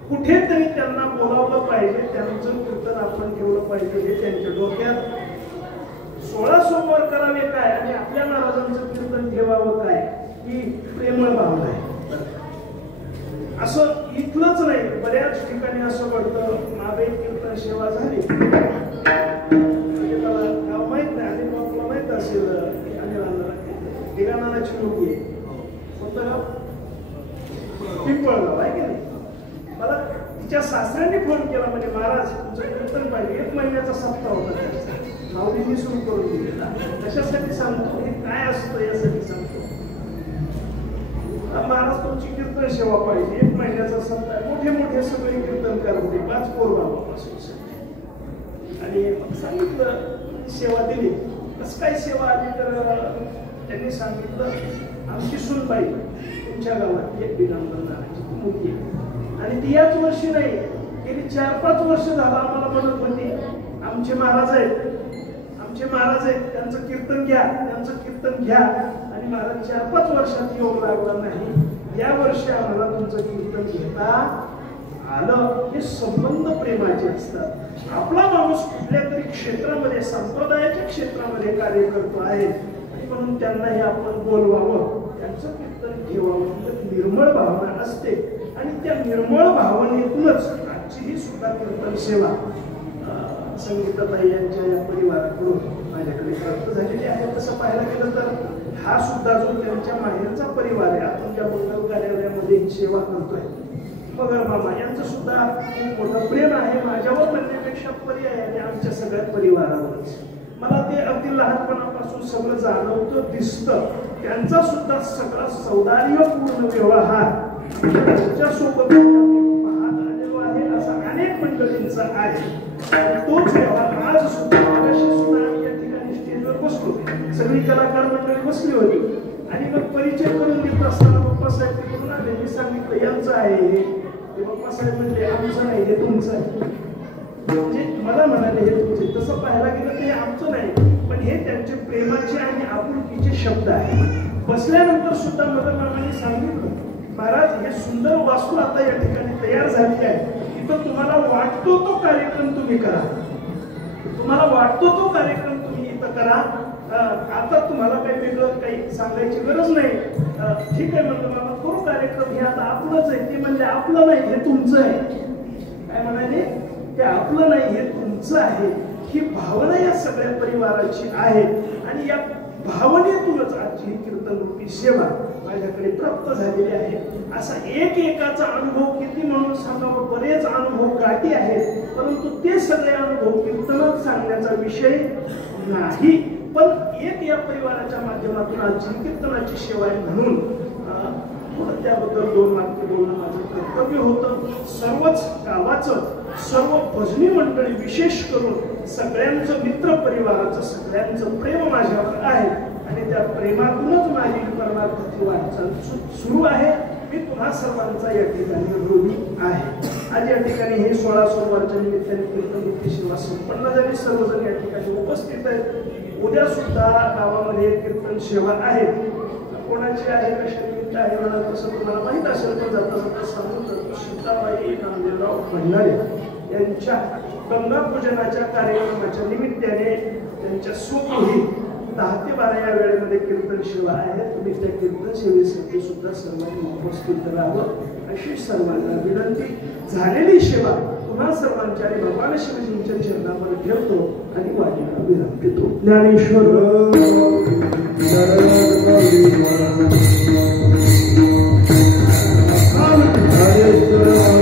कुठेतरी त्यांना बोलावलं पाहिजे, त्यांचं कीर्तन आपण ठेवलं पाहिजे. हे त्यांच्या डोक्यात 16 सोमवार करावे काय आणि आपल्या महाराजांचं कीर्तन ठेवावं काय ही प्रेमळ भावना आहे. असं इथलंच नाही, बऱ्याच ठिकाणी असं घडतं. मागे कीर्तन सेवा झाली म्हणजे त्याला गाव माहित नाही आणि आपल्याला माहित असेल दिगानाची मुलगी आहे, कोणतं गाव? पिंपळगाव आहे की नाही. मला तिच्या सासऱ्याने फोन केला म्हणजे महाराज तुमचं कीर्तन पाहिजे. 1 महिन्याचा सप्ताह होता त्यांचा, माऊलींनी सुरू करून दिलेला. कशासाठी सांगतो, हे काय असतं यासाठी सांगतो. महाराज तुमची कीर्तन सेवा पाहिजे, 1 महिन्याचा सप्ताह. मोठे मोठे सगळे कीर्तनकार होते, 5 पोरबाबापासून. आणि मग सांगितलं सेवा दिली. कसं काय सेवा आली तर त्यांनी सांगितलं आमची सुनबाई तुमच्या गावात एक दिगंबरनाराची मुलगी आणि ती याच वर्षी नाही गेली 4-5 वर्ष झालं आम्हाला म्हणत होती आमचे महाराज आहेत त्यांचं कीर्तन घ्या, त्यांचं कीर्तन घ्या. आणि महाराज 4-5 वर्षात योग लागला नाही, या वर्षी आम्हाला तुमचं कीर्तन घेता आलं. हे संबंध प्रेमाचे असतात. आपला माणूस कुठल्या तरी क्षेत्रामध्ये संप्रदायाच्या क्षेत्रामध्ये कार्य करतो आहे म्हणून त्यांनाही आपण बोलवावं, त्यांचं कीर्तन ठेवावं. निर्मळ भावना असते आणि त्या निर्मळ भावनेतूनच आजची ही सुद्धा कीर्तन सेवा संगीताताई यांच्या या परिवाराकडून माझ्याकडे प्राप्त झालेली आहे. तसं पाहायला गेलं तर हा सुद्धा जो त्यांच्या माहेरचा परिवार आहे, आपण ज्या मंगल कार्यालयामध्ये ही सेवा करतोय, मगर मामा यांचं सुद्धा खूप मोठं प्रेम आहे माझ्यावर म्हणण्यापेक्षा पर्याय आहे आमच्या सगळ्या परिवारावरच. मला ते अगदी लहानपणापासून सगळं जाणवतं, दिसतं. त्यांचा सुद्धा सगळा सौदार्यपूर्ण व्यवहार त्यांच्यासोबत पाहत आलेलो आहे असं अनेक मंडळींचा आहे. तोच व्यवहार आज सुद्धा या ठिकाणी स्टेजवर बसलो, सगळी कलाकार मंडळी बसली होती. आणि मग परिचय करून देत असताना बाप्पासाहेब तिकडून आले. मी सांगितलं यांचं आहे हे. ते बाप्पासाहेब म्हणले आमचं नाही, हे तुमचं आहे. म्हणजे मला म्हणाले हे तुमचे. तसं पाहायला गेलं तर हे आमचं नाही, पण हे त्यांचे प्रेमाचे आणि आपुलकीचे शब्द आहेत. बसल्यानंतर सुद्धा मदन मामांनी सांगितलं, महाराज हे सुंदर वास्तू आता या ठिकाणी तयार झाली आहे. इथं तुम्हाला वाटतो तो कार्यक्रम तुम्ही करा, तुम्हाला वाटतो तो कार्यक्रम तुम्ही इथं करा. आता तुम्हाला काही वेगळं काही सांगायची गरज नाही. ठीक आहे म्हणलं मामा, करू कार्यक्रम. हे आता आपलंच आहे. ते म्हणले आपलं नाही, हे तुमचं आहे. काय म्हणाले? ते आपलं नाही, हे तुमचं आहे. ही भावना या सगळ्या परिवाराची आहे आणि या भावनेतूनच आजची ही कीर्तन रूपी सेवा माझ्याकडे प्राप्त झालेली आहे. असा एकाचा अनुभव किती म्हणून सांगावं, बरेच अनुभव गाठी आहेत, परंतु ते सगळे अनुभव कीर्तनात सांगण्याचा विषय नाही. पण एक या परिवाराच्या माध्यमातून आजची कीर्तनाची सेवा आहे म्हणून त्याबद्दल 2 वाक्य बोलणं माझं कर्तव्य होतं. सर्वच गावाचं, सर्व भजनी मंडळी, विशेष करून सगळ्यांचं, मित्र परिवाराचं सगळ्यांचं प्रेम माझ्यावर आहे आणि त्या प्रेमातूनच माझी परमार्थाची वाटचाल सुरू आहे. मी तुम्हा सर्वांचा या ठिकाणी ऋणी आहे. आज या ठिकाणी हे 16 सोमवारच्या निमित्ताने कीर्तन सेवा संपन्न झाली. सर्वजण या ठिकाणी उपस्थित आहेत. उद्या सुद्धा गावामध्ये कीर्तन सेवा आहे. कोणाची आहे, कशा निमित्त आहे मला तसं तुम्हाला माहित असेल, पण जाता जाता सांगून जातो. सीताबाई नामदेवराव भंडारे यांच्या गंगा पूजनाच्या कार्यक्रमाच्या निमित्ताने त्यांच्या स्वगृही 10 ते 12 या वेळेमध्ये कीर्तन सेवा आहे. तुम्ही त्या कीर्तन सेवेसाठी सुद्धा सर्वांनी उपस्थित राहावं अशी सर्वांना विनंती. झालेली सेवा पुन्हा सर्वांच्या आणि भगवान शिवजींच्या चरणावर ठेवतो आणि वाणीला विराम देतो. ज्ञानेश्वर हरेश्वर